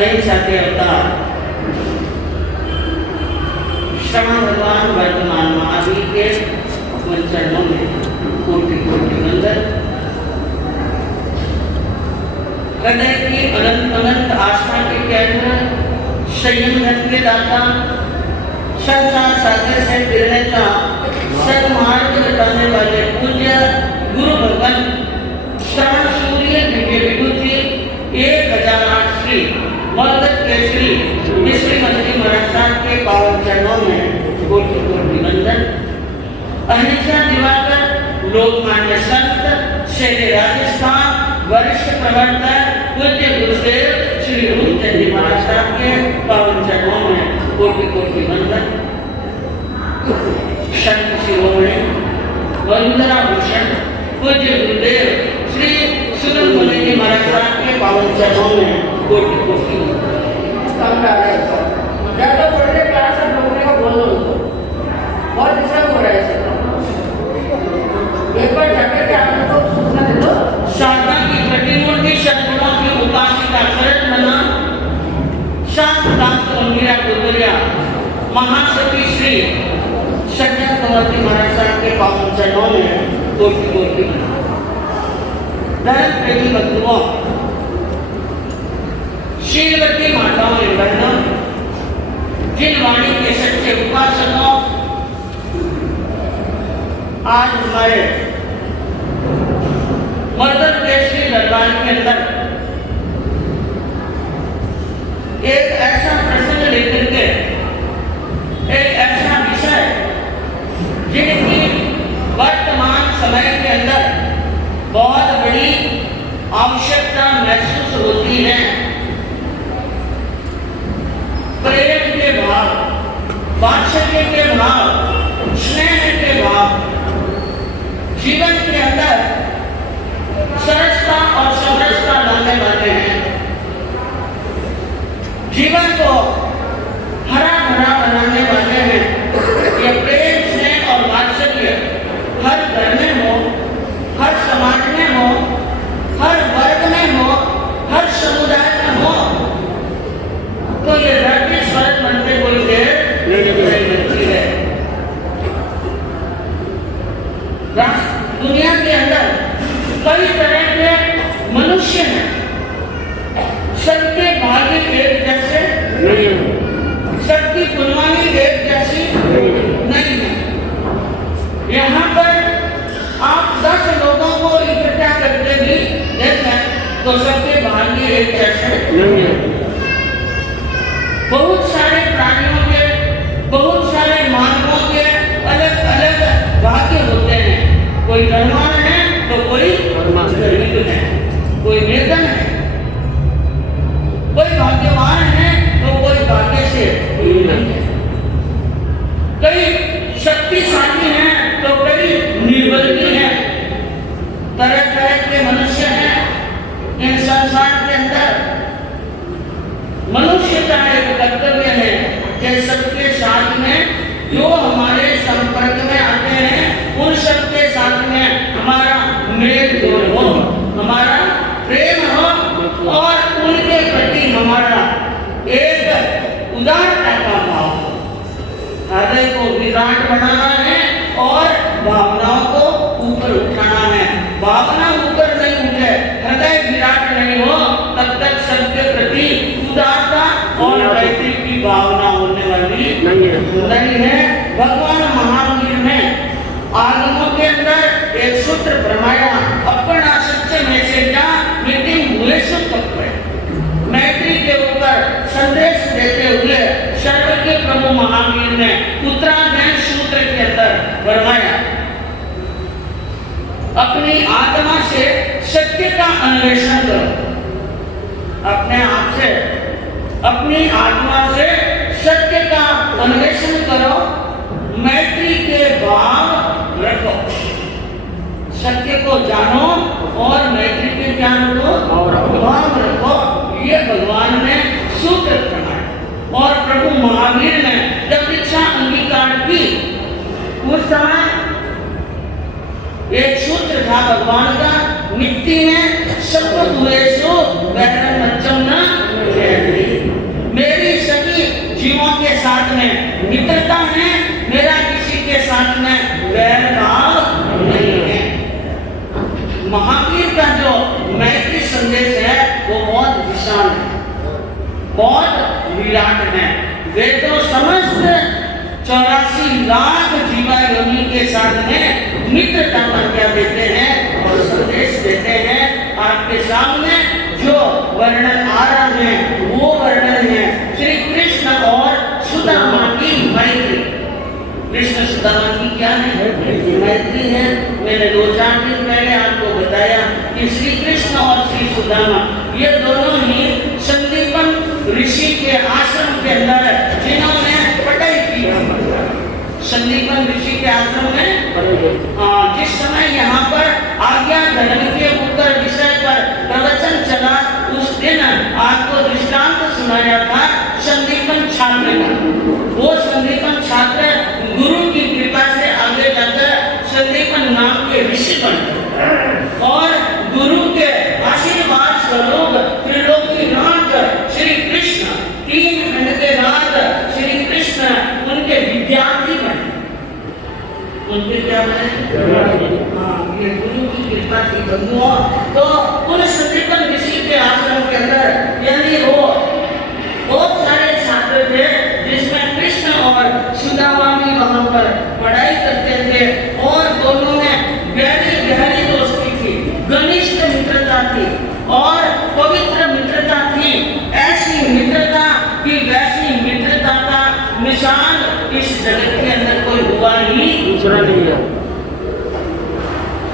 अहिंसा के अवतार श्रवण भगवान वर्तमान महावीर के चरणों में कोटि कोटि वंदन। हृदय की अनंत अनंत आस्था के केंद्र, संयम धन के दाता, संसार सागर से गिरने का सन्मार्ग बताने वाले पूज्य गुरु भगवान श्रवण सूर्य दिव्य विभूति 1008 श्री मर्दत केसरी श्रीमद जी महाराज साहब के पावन चरणों में कोटि कोटि वंदन। अहिंसा दिवाकर लोकमान्य संत शेर राजस्थान वरिष्ठ प्रवर्तक पूज्य गुरुदेव श्री रूपचंद जी महाराज साहब के पावन चरणों में कोटि कोटि वंदन। संत शिरोमणि वंदना भूषण पूज्य गुरुदेव श्री सुगम मुनि जी महाराज साहब के पावन चरणों में कोटि कोटि वंदन। ज़्यादा पढ़ने क्लास आप लोगों को बोलो बहुत डिस्टर्ब हो रहा है सर। एक बार जाकर के आप लोगों को सूचना दे दो। साधना की कठिन मूर्ति सद्गुणों की उपासिका शरण मना शांत दांत अंगिरा गुजरिया महासती श्री सज्जन कवरती महाराज साहब के पावन चरणों में कोटि कोटि धर्म प्रेमी बंधुओं, शीलवती माताओं एवं बहनों, जिन वाणी के सच्चे उपासकों, आज हमारे मर्दन केसरी दरबार के अंदर एक ऐसा प्रसंग लेकर के एक ऐसा विषय जिनकी वर्तमान समय के अंदर बहुत बड़ी आवश्यकता महसूस होती है। प्रेम के भाव, वात्सल्य के भाव, स्नेह के भाव, जीवन के अंदर सरसता और समरसता लाने वाले हैं। नहीं है, सबकी कुर्बानी एक जैसी नहीं है। यहाँ पर आप 10 लोगों को इकट्ठा करके भी देखें तो सबके भाग्य एक जैसे नहीं है, बहुत सारे प्राणियों के, बहुत सारे मानवों के अलग अलग भाग्य होते हैं। कोई धनवान है तो कोई गरीब है, कोई निर्धन है, कोई भाग्यवान है तो कोई भाग्य से हीन है, कई शक्तिशाली हैं तो कई निर्बल भी हैं। तरह तरह के मनुष्य हैं इन संसार के अंदर। मनुष्य का एक कर्तव्य है कि सबके साथ में जो हमारे संपर्क में आते हैं उन सबके साथ में हमारा मेल जोल हो, हमारा प्रेम हो और उनके प्रति हमारा एक उदारता का भाव हो। हृदय को विराट बनाना है और भावनाओं को ऊपर उठाना है। भावना ऊपर नहीं उठे, हृदय विराट नहीं हो, तब तक सबके प्रति उदारता और मैत्री की भावना होने वाली नहीं है। भगवान महावीर ने आगमों के अंदर एक सूत्र फरमाया, अपना सच्चे में से जा मीटिंग हुए सुख पर। मैत्री के ऊपर संदेश देते हुए सर्व के प्रभु महावीर ने उत्तराखंड सूत्र के अंदर फरमाया, अपनी आत्मा से सत्य का अन्वेषण करो। अपने आप से, अपनी आत्मा से सत्य का अन्वेषण करो, मैत्री के भाव रखो। सत्य को जानो और मैत्री के ज्ञान को भाव रखो। ये भगवान ने सूत्र बनाया और प्रभु महावीर ने जब दीक्षा अंगीकार की उस समय एक सूत्र था भगवान का, मिट्टी में शपथ हुए सो वैरम मच्चम न रहती। मेरी सभी जीवों के साथ में मित्रता है, मेरा किसी के साथ में वैर भाव नहीं है। महावीर का जो मैत्री संदेश है वो बहुत विशाल है, बहुत विराट है। वे तो समस्त 84 लाख जीवा योनि के साथ में मित्रता का क्या देते हैं और संदेश देते हैं। आपके सामने जो वर्णन आ रहा है वो वर्णन है श्री कृष्ण और सुदामा की मैत्री। कृष्ण सुदामा की क्या है? मैत्री है। मैंने 2-4 दिन पहले आपको बताया कि श्री कृष्ण और श्री सुदामा ये दोनों ही संदीपन ऋषि के आश्रम के अंदर जिन्होंने पढ़ाई की। संदीपन ऋषि के आश्रम में जिस समय यहाँ पर आज्ञा धर्म के ऊपर विषय पर प्रवचन चला, उस दिन आपको दृष्टांत सुनाया था संदीपन छात्र का। वो संदीपन छात्र गुरु की कृपा से आगे जाकर संदीपन नाम के ऋषि बन गए और गुरु के आशीर्वाद स्वरूप त्रिलोकीनाथ श्री कृष्ण, 3 खंड के नाथ श्री कृष्ण उनके विद्यार्थी बने। उनके क्या बने? ये गुरु की कृपा थी बंधुओं। तो उन संदीपन ऋषि के आश्रम के अंदर यानी वो बहुत सारे छात्र थे जिसमें कृष्ण और सुदामा भी वहां पर पढ़ाई करते थे और दोनों में गहरी गहरी दोस्ती थी, घनिष्ठ मित्रता थी और पवित्र मित्रता थी। ऐसी मित्रता की वैसी मित्रता का मिसाल इस जगत के अंदर कोई हुआ ही दूसरा नहीं है।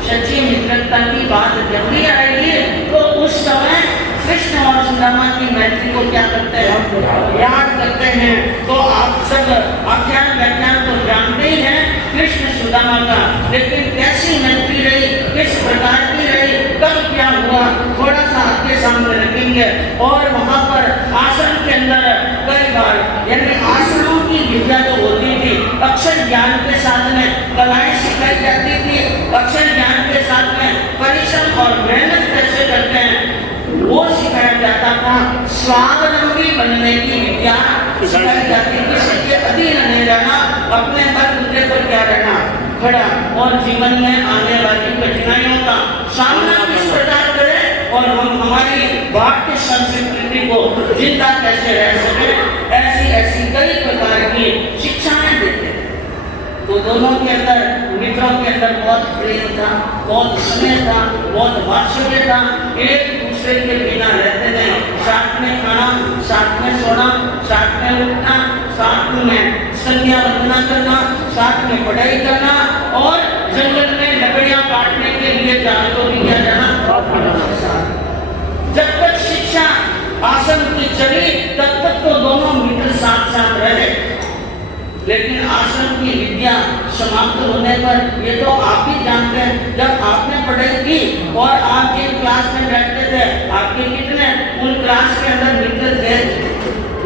सच्ची मित्रता की बात जब भी आएगी तो उस समय कृष्ण और सुदामा की मैत्री को क्या करते हैं? याद करते हैं। तो आप सब आख्यान व्याख्यान तो जानते ही हैं कृष्ण सुदामा का, लेकिन कैसी मैत्री रही, किस प्रकार की रही, कब क्या हुआ, थोड़ा सा आपके सामने रखेंगे। और वहाँ पर आश्रम के अंदर कई बार यानी आश्रमों की विद्या जो होती थी अक्षर ज्ञान के साथ में कलाएं सिखाई जाती थी। अक्षर ज्ञान के साथ में परिश्रम और मेहनत कैसे करते हैं वो सिखाया जाता था। स्वावलंबी बनने की विद्या सिखाई जाती, किसी के अधीन नहीं रहना, अपने बलबूते पर क्या रहना, खड़ा, और जीवन में आने वाली कठिनाइयों का सामना किस प्रकार करें और हम हमारी भारतीय संस्कृति को जिंदा कैसे रह सके, ऐसी ऐसी कई प्रकार की शिक्षाएं देते हैं। तो दोनों के अंदर, मित्रों के अंदर बहुत प्रेम था, बहुत स्नेह था, बहुत वात्सल्य था। एक दूसरे के बिना रहते थे, साथ में खाना, साथ में सोना, साथ में उठना, साथ में संध्या वंदना करना, साथ में पढ़ाई करना और जंगल में लकड़ियां काटने के लिए जाना तो भी क्या जाना। जब तक शिक्षा आश्रम की चली तब तक तो दोनों मित्र साथ साथ रहे, लेकिन आश्रम की विद्या समाप्त होने पर ये तो आप ही जानते हैं, जब आपने पढ़ाई की और आप जिन क्लास में बैठते थे आपके कितने उन क्लास के अंदर मित्र थे,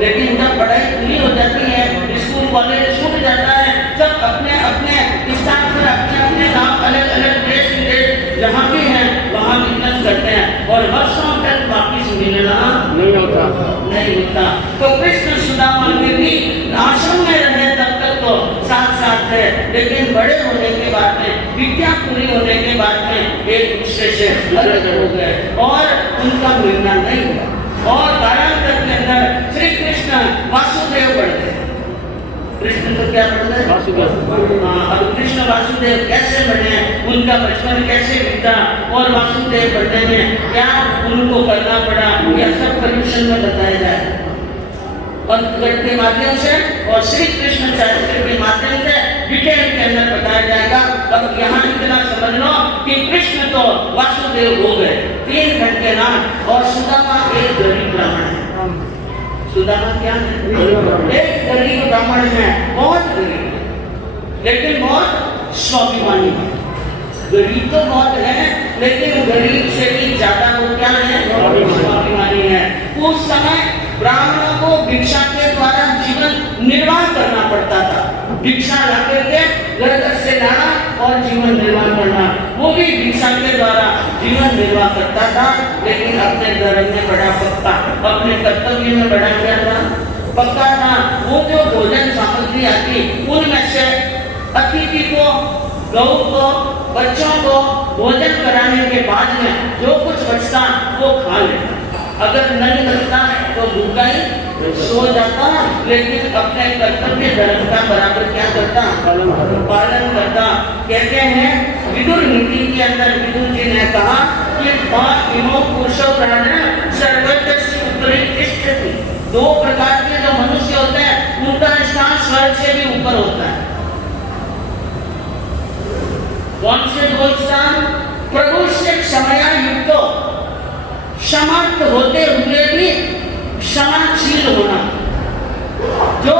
लेकिन जब पढ़ाई पूरी हो जाती है, स्कूल कॉलेज छूट जाता है, जब अपने अपने स्थान पर अपने अपने गाँव अलग अलग देश विदेश जहाँ भी हैं वहाँ बिजनेस करते हैं और वर्षों तक वापिस मिलना नहीं होता। तो कृष्ण सुदामा में भी आश्रम में रहे तब तक तो साथ साथ थे, लेकिन बड़े होने के बाद में, विद्या पूरी होने के बाद में एक दूसरे से अलग हो गए और उनका मिलना नहीं हुआ। और कालांतर के अंदर श्री कृष्ण वासुदेव बढ़ते, कृष्ण तो क्या बढ़ते वासुदेव। अब कृष्ण वासुदेव कैसे बने, उनका बचपन कैसे बीता और वासुदेव बढ़ने में क्या उनको करना पड़ा, यह सब पर्यूषण में बताया जाए पंचगढ़ के माध्यम से और श्री कृष्ण चरित्र के माध्यम से डिटेल के अंदर बताया जाएगा। अब यहाँ इतना समझ लो कि कृष्ण तो वासुदेव हो गए, 3 घंटे नाम, और सुदामा एक गरीब ब्राह्मण है। सुदामा क्या है? एक गरीब ब्राह्मण है, बहुत गरीब, लेकिन बहुत स्वाभिमानी है। गरीब तो बहुत है, लेकिन गरीब से भी ज्यादा वो क्या है? स्वाभिमानी है। उस समय ब्राह्मणों को भिक्षा के द्वारा जीवन निर्वाह करना पड़ता था, भिक्षा ला करके घर घर से लाना और जीवन निर्वाह करना, वो भी भिक्षा के द्वारा जीवन निर्वाह करता था। लेकिन अपने धर्म में बड़ा पक्का, अपने कर्तव्य में बड़ा क्या था? पक्का था। वो जो भोजन सामग्री आती उनमें से अतिथि को, गौ को, बच्चों को भोजन कराने के बाद में जो कुछ बचता वो खा लेता, अगर नहीं बचता तो भूखा ही सो जाता, लेकिन अपने कर्तव्य धर्म का बराबर क्या करता? पालन करता। कहते हैं विदुर नीति के अंदर विदुर जी ने कहा कि पुरुषों सर्वोच्च उपरि, 2 प्रकार के जो मनुष्य होते हैं उनका स्थान स्वर्ग से भी ऊपर होता है। कौन से 2 स्थान? प्रभु से क्षमया युक्तो, समर्थ होते हुए भी क्षमाशील होना, जो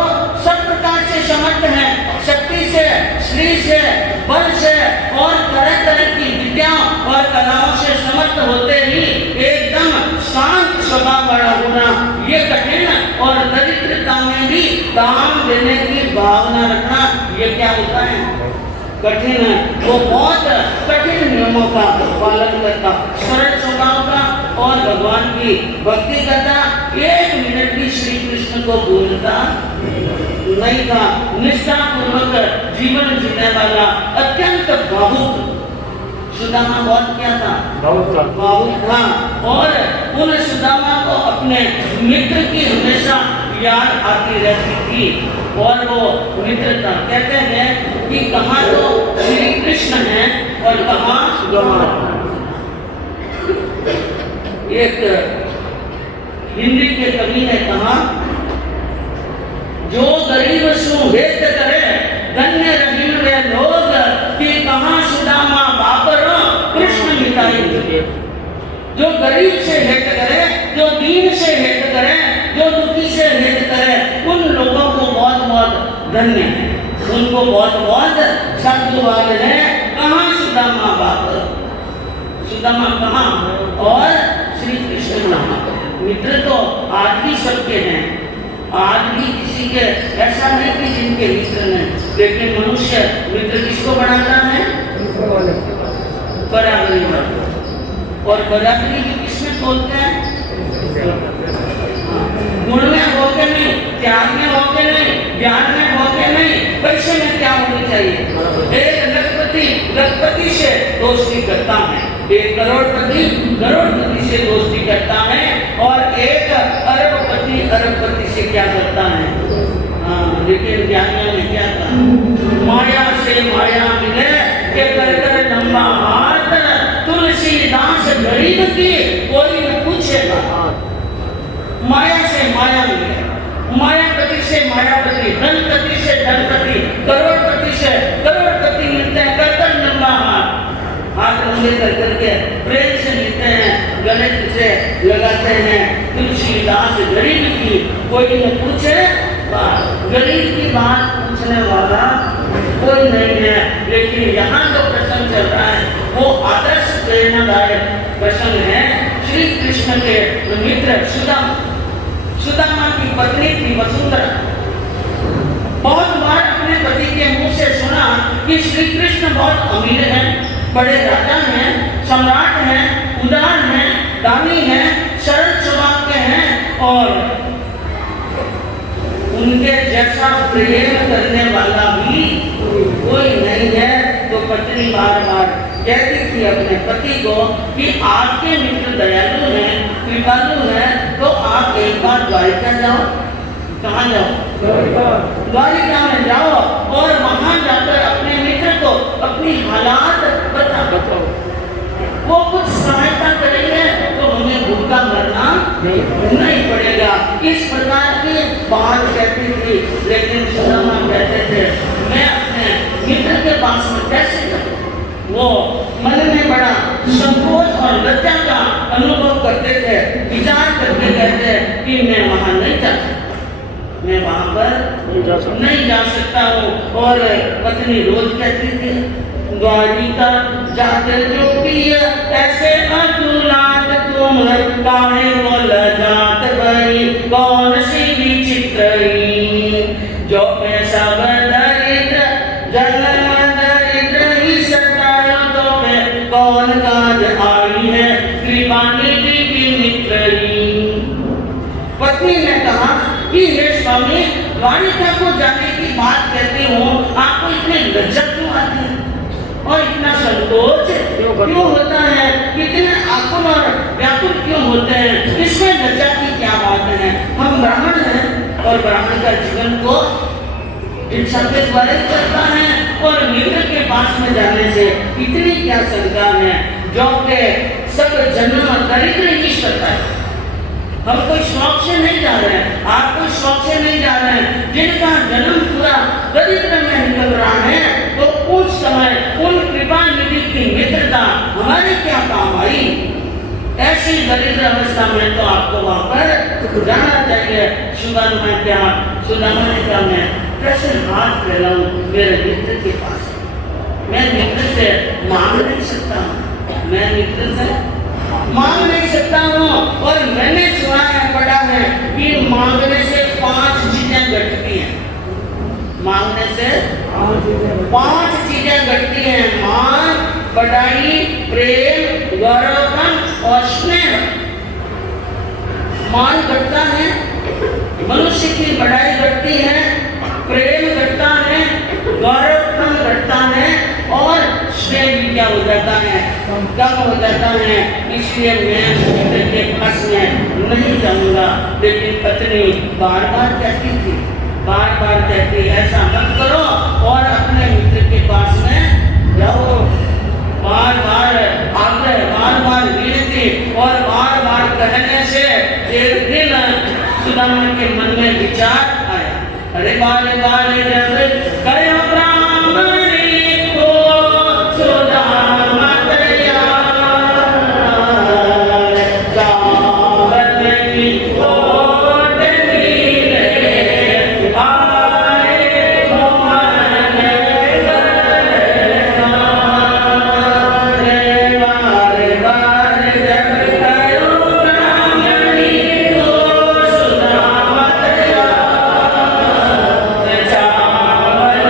सब प्रकार से समर्थ है, शक्ति से, श्री से, बल से और तरह तरह की विद्याओं और कलाओं से समर्थ होते ही एकदम शांत स्वभाव वाला होना, ये कठिन, और दरिद्रता में भी दान देने की भावना रखना, ये क्या होता है? कठिन है। वो बहुत कठिन नियमों का पालन करता, सरल स्वभाव का और भगवान की भक्ति करता, 1 मिनट भी श्री कृष्ण को भूलता नहीं था। निष्ठा पूर्वक जीवन जीने वाला अत्यंत भावुक सुदामा बहुत क्या था? भावुक था। और उन सुदामा को अपने मित्र की हमेशा याद आती रहती थी और वो मित्रता, कहते हैं कि कहाँ तो श्री कृष्ण है और कहाँ सुदामा। एक हिंदी के कवि ने कहा, जो गरीब सु हेत करे धन्य रहीन वे लोग, कि कहाँ सुदामा बापर कृष्ण मिटाई तुझे। जो गरीब से हेत करे, जो दीन से हेत करे, जो दुखी से हेत करे, उन लोगों को बहुत बहुत धन्य है, उनको बहुत बहुत साधुवाद है। कहाँ सुदामा बापर, सुदामा कहाँ? और श्री कृष्ण कहाँ? मित्र तो आज भी सबके हैं, आज भी किसी के ऐसा नहीं कि जिनके मित्र नहीं, लेकिन मनुष्य मित्र किसको बनाता है? बराबरी में। और बराबरी भी किसमें बोलते हैं? गुण में होके नहीं, त्याग में होके नहीं, ज्ञान में होके नहीं, पैसे में क्या होनी चाहिए? एक लखपति से दोस्ती करता है, एक करोड़पति से दोस्ती करता है और एक अरबपति से क्या करता है। हाँ, लेकिन ज्ञानियों ने क्या कहा, माया से माया मिले के कर लंबा हाथ, तुलसीदास गरीब की कोई न पूछेगा। माया से माया मिले, मायापति से मायापति, धनपति से धनपति, करोड़पति से करोड़पति मिलते हैं, कर लंबा हाथ लंबे कर करके प्रेम से मिलते हैं, गले से लगाते हैं। तुलसीदास गरीब की कोई न पूछे, गरीब की बात पूछने वाला कोई नहीं है। लेकिन यहाँ जो प्रसंग चल रहा है वो आदर्श प्रेरणादायक प्रसंग है। श्री कृष्ण के मित्र सुदामा की पत्नी थी वसुंधरा। बहुत बार अपने पति के मुंह से सुना कि श्री कृष्ण बहुत अमीर हैं, बड़े राजा हैं, सम्राट हैं, उदार हैं, दानी हैं, सरल स्वभाव के हैं और उनके जैसा प्रेम करने वाला भी कोई नहीं है। तो पत्नी बार बार कहती थी अपने पति को कि आपके मित्र दयालु हैं, कृपालु हैं, तो आप एक बार द्वारिका जाओ। कहाँ जाओ? द्वारिका में जाओ और वहां जाकर अपने मित्र को अपनी हालात बताओ, वो कुछ सहायता करेंगे तो हमें भूखा मरना नहीं पड़ेगा। इस प्रकार की बात कहती थी। लेकिन सुदामा कहते थे मैं अपने मित्र के पास में कैसे जाऊं? वो मन में बड़ा संकोच और लज्जा का अनुभव करते थे। विचार करके कहते कि मैं वहां नहीं जा सकता, मैं वहां पर नहीं जा सकता हूँ। और पत्नी रोज कहती थी द्वारिका जाते जो पिया ऐसे अतुलात तुम काहे बोल जात भई, कौन सी विचित्रई जो पैसा दरिद्र जन्म दरिद्र ही सतायो, तो मैं कौन काज आई है कृपा निधि की मित्रई। पत्नी ने कहा कि हे स्वामी, द्वारिका को जाने की बात कहते हो, आपको इतनी लज्जा क्यों आती है और इतना संकोच क्यों होता है, इतने आकुल और व्याकुल क्यों होते हैं? इसमें लज्जा की क्या बात है? हम ब्राह्मण हैं और ब्राह्मण का जीवन को इच्छा के द्वारा करता है और मित्र के पास में जाने से इतनी क्या शंका है, जो के सब जन्म दरिद्र ही सता है। हम कोई शौक से नहीं जा रहे हैं, आप कोई शौक से नहीं जा रहे हैं। जिनका जन्म पूरा दरिद्र में निकल रहा है तो उस समय उन कृपा निधि की मित्रता हमारे क्या काम आई? ऐसी दरिद्र अवस्था में तो आपको वहां पर जाना चाहिए। सुदामा ने कहा मैं कैसे हाथ फैलाऊं मेरे मित्र के पास? मैं मित्र से मांग नहीं सकता हूँ, मैं मित्र से मांग नहीं सकता हूँ। और मैंने सुना है, पढ़ा है कि मांगने से 5 चीजें घटती हैं। मांगने से 5 चीजें घटती हैं। मान, बड़ाई, प्रेम, गौरवपन और स्नेह। मान घटता है, मनुष्य की बड़ाई घटती है, प्रेम घटता है, गौरवपन घटता है और स्नेह भी क्या हो जाता है, कम हो जाता है। इसलिए मैं मित्र के पास में नहीं जाऊंगा। लेकिन पत्नी बार बार कहती ऐसा मत करो और अपने मित्र के पास में जाओ। बार बार आग्रह, बार बार विनती और बार बार कहने से एक दिन सुदामा के मन में विचार आया, अरे बाले बाले जब कयो ब्राह्मणी को सुदामा तैयार, जावन की ओट नीले आए मोहन रे बार जब कयो ब्राह्मणी को सुदामा तैयार, जावन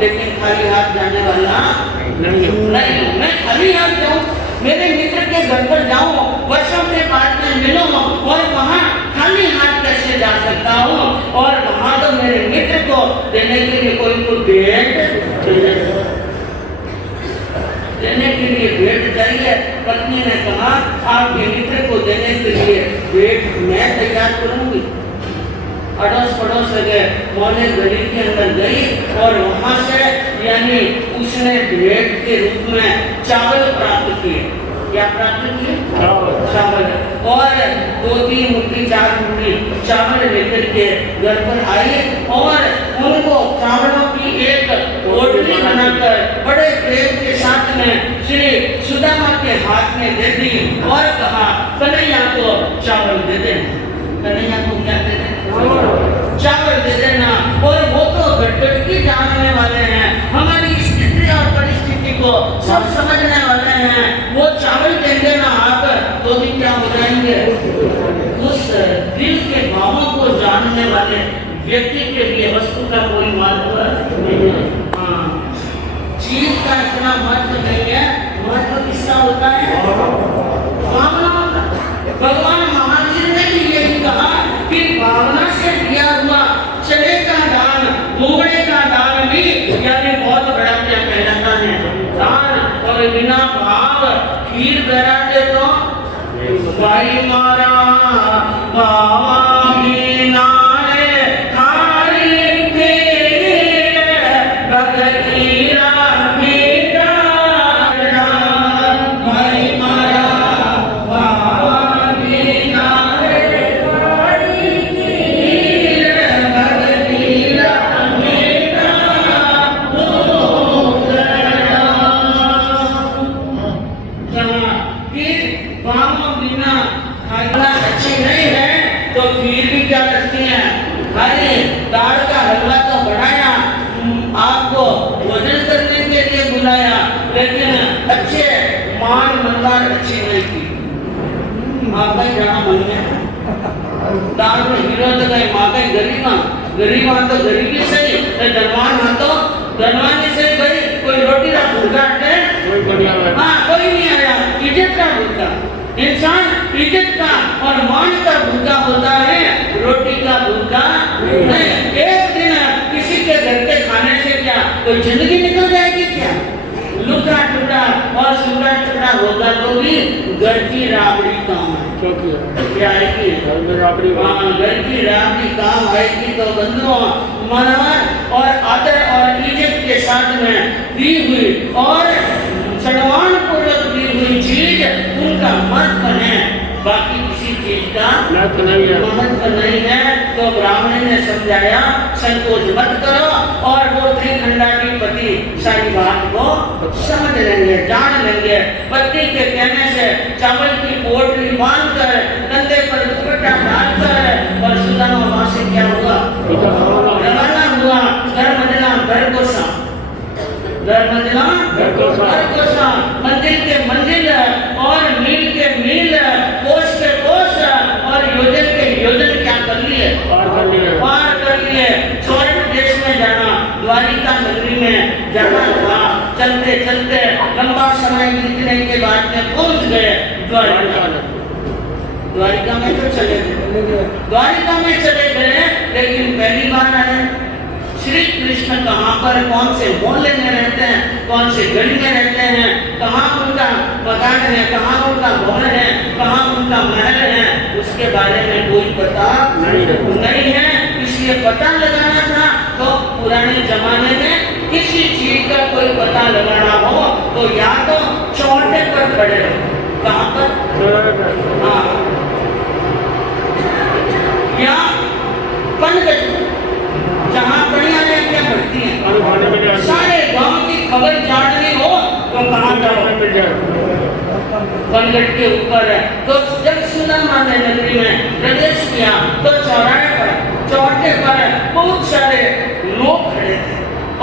लेकिन खाली हाथ जाने वाला नहीं, मैं खाली हाथ जाऊं, मेरे मित्र के घर पर जाऊं, वर्षों के बाद में मिलूं और वहां खाली हाथ कैसे जा सकता हूं? और वहां तो मेरे मित्र को देने के लिए कोई को देने के लिए भेंट चाहिए। पत्नी ने कहा आपके मित्र को देने के लिए भेंट मैं तैयार करूंगी। अड़ोस पड़ोस गए, मोहल्ले गली के अंदर गई और वहां से यानी उसने भेंट के रूप में चावल प्राप्त किए। क्या प्राप्त किए? चावल। और 2-3 मुट्ठी 4 मुट्ठी चावल लेकर के घर पर आई और उनको चावलों की एक रोटली बनाकर बड़े प्रेम के साथ में श्री सुदामा के हाथ में दे दी और कहा कन्हैया को चावल दे देना। कन्हैया को क्या दे देना? चावल दे देना। और वो तो गटगटकी जानने वाले हैं, हमारी स्थिति और परिस्थिति को सब समझने वाले हैं। वो चावल देंगे ना आप तो भी क्या हो जाएंगे? उस दिल के भावों को जानने वाले व्यक्ति के लिए वस्तु का कोई महत्व नहीं है। हाँ, चीज का इतना महत्व नहीं है, महत्व किसका होता है? भावनाओं का। भगवान महावीर ने भी यही कहा कि भावना से दिया हुआ चने का दान, घूमने का दान भी यानी बहुत बड़ा क्या कहलाता है? दान। और बिना भाव खीर बना दे तो भाई मारा बाबा की नारे खारी खीर भगतीरा मीठा भाई मारा बाबा की नारे खारी खीर भगतीरा मीठा बिना खाना अच्छी नहीं है तो खीर भी क्या करती है? अरे दाल का हलवा तो बनाया, आपको भोजन करने के लिए बुलाया, लेकिन अच्छे मान मंदार अच्छी नहीं की। आपका ही जाना मन में दाल में हीरो तो गए, माँ का गरीब तो गरीबी सही, धनवान तो धनवानी से भाई कोई रोटी का भूखा है, हाँ कोई नहीं आया। इज्जत का भूखा इंसान, इज्जत का और मान का भूखा होता है, रोटी का भूखा नहीं। एक दिन किसी के घर के खाने से क्या कोई जिंदगी निकल जाएगी क्या? लुका टुकड़ा और सुबह टुकड़ा होगा तो भी घर की राबड़ी काम है। क्या आएगी? घर की राबड़ी काम आएगी। तो बंधुओं, मनवर और आदर और इज्जत के साथ में दी हुई और सम्मान पूर्वक दी हुई चीज उनका महत्व है, बाकी किसी चीज का महत्व नहीं है। तो ब्राह्मण ने समझाया संकोच मत करो और वो त्रिखंडाधिपति सारी बात को समझ लेंगे, जान लेंगे। पत्नी के कहने से चावल की पोटली बांधकर कंधे पर दुपट्टा डालकर और सुदामा वहां से क्या हुआ? रवाना हुआ। घर मंजिला घर को मंजिल के मंजिल और मील के मील, कोस के कोस और योजन के योजन क्या कर लिए? पार कर लिए। स्वर्ग देश में जाना, द्वारिका नगरी में जाना था। चलते चलते लंबा समय बीतने के बाद में पहुंच गए द्वारिका में तो चले गए, लेकिन पहली बार आए श्री कृष्ण कहाँ पर, कौन से मोहल्ले में रहते हैं, कौन से गली में रहते हैं, कहाँ उनका मकान है, कहाँ उनका भवन है, कहाँ उनका महल है, उसके बारे में कोई पता नहीं है। इसलिए पता लगाना था तो पुराने जमाने में किसी चीज का कोई पता लगाना हो तो या तो चौटे पर खड़े रहो। कहाँ पर? हाँ, या पनगट जहाँ बढ़िया क्या बढ़ती है। सारे गांव की खबर जाननी हो तो कहाँ जाओ? पनगट के ऊपर है। तो जब सुदामा ने नगरी में प्रवेश किया तो चौराहे पर बहुत सारे लोग खड़े थे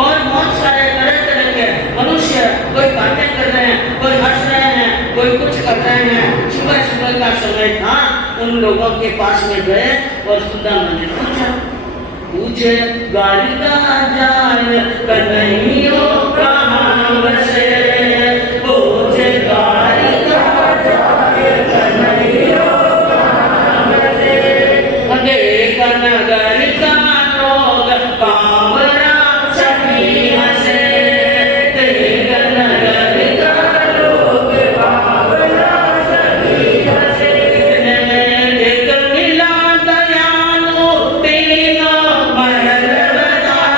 और बहुत सारे तरह के मनुष्य, कोई बातें कर रहे हैं, कोई हंस रहे हैं, कोई कुछ कर रहे हैं। सुबह का समय था। उन लोगों के पास में गए और सुदामा ने पूछा पूछे द्वारिका जान कन्हैया कहाँ बसे, पूछे द्वारिका जान कन्हैया कहाँ बसे, देखन नगर का लोग कांवरा सभी हंसे, देखन नगर का लोग कांवरा सभी हंसे, देख मिला दयालु तीनों महल बधार,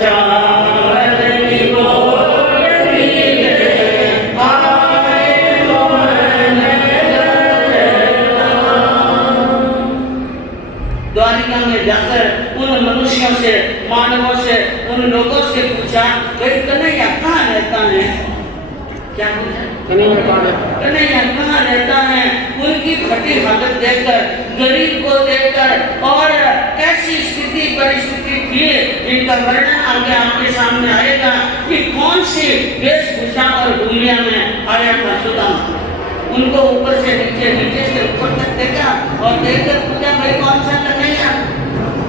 चावल की गोली आए मोहन द्वारिका में जाकर उन मनुष्यों से, मानवों से, उन लोगों से पूछा, भाई कन्हैया कहाँ रहता है? क्या पूछा? कन्हैया कहाँ रहता है? उनकी फटी हालत देखकर, गरीब को देखकर और ऐसी स्थिति परिस्थिति थी, इनका वर्णन आगे आपके सामने आएगा कि कौन सी वेशभूषा और भूमिया में आया था सुदामा। उनको ऊपर से नीचे, नीचे से ऊपर तक देखा और देखकर पूछा, भाई कौन सा कन्हैया?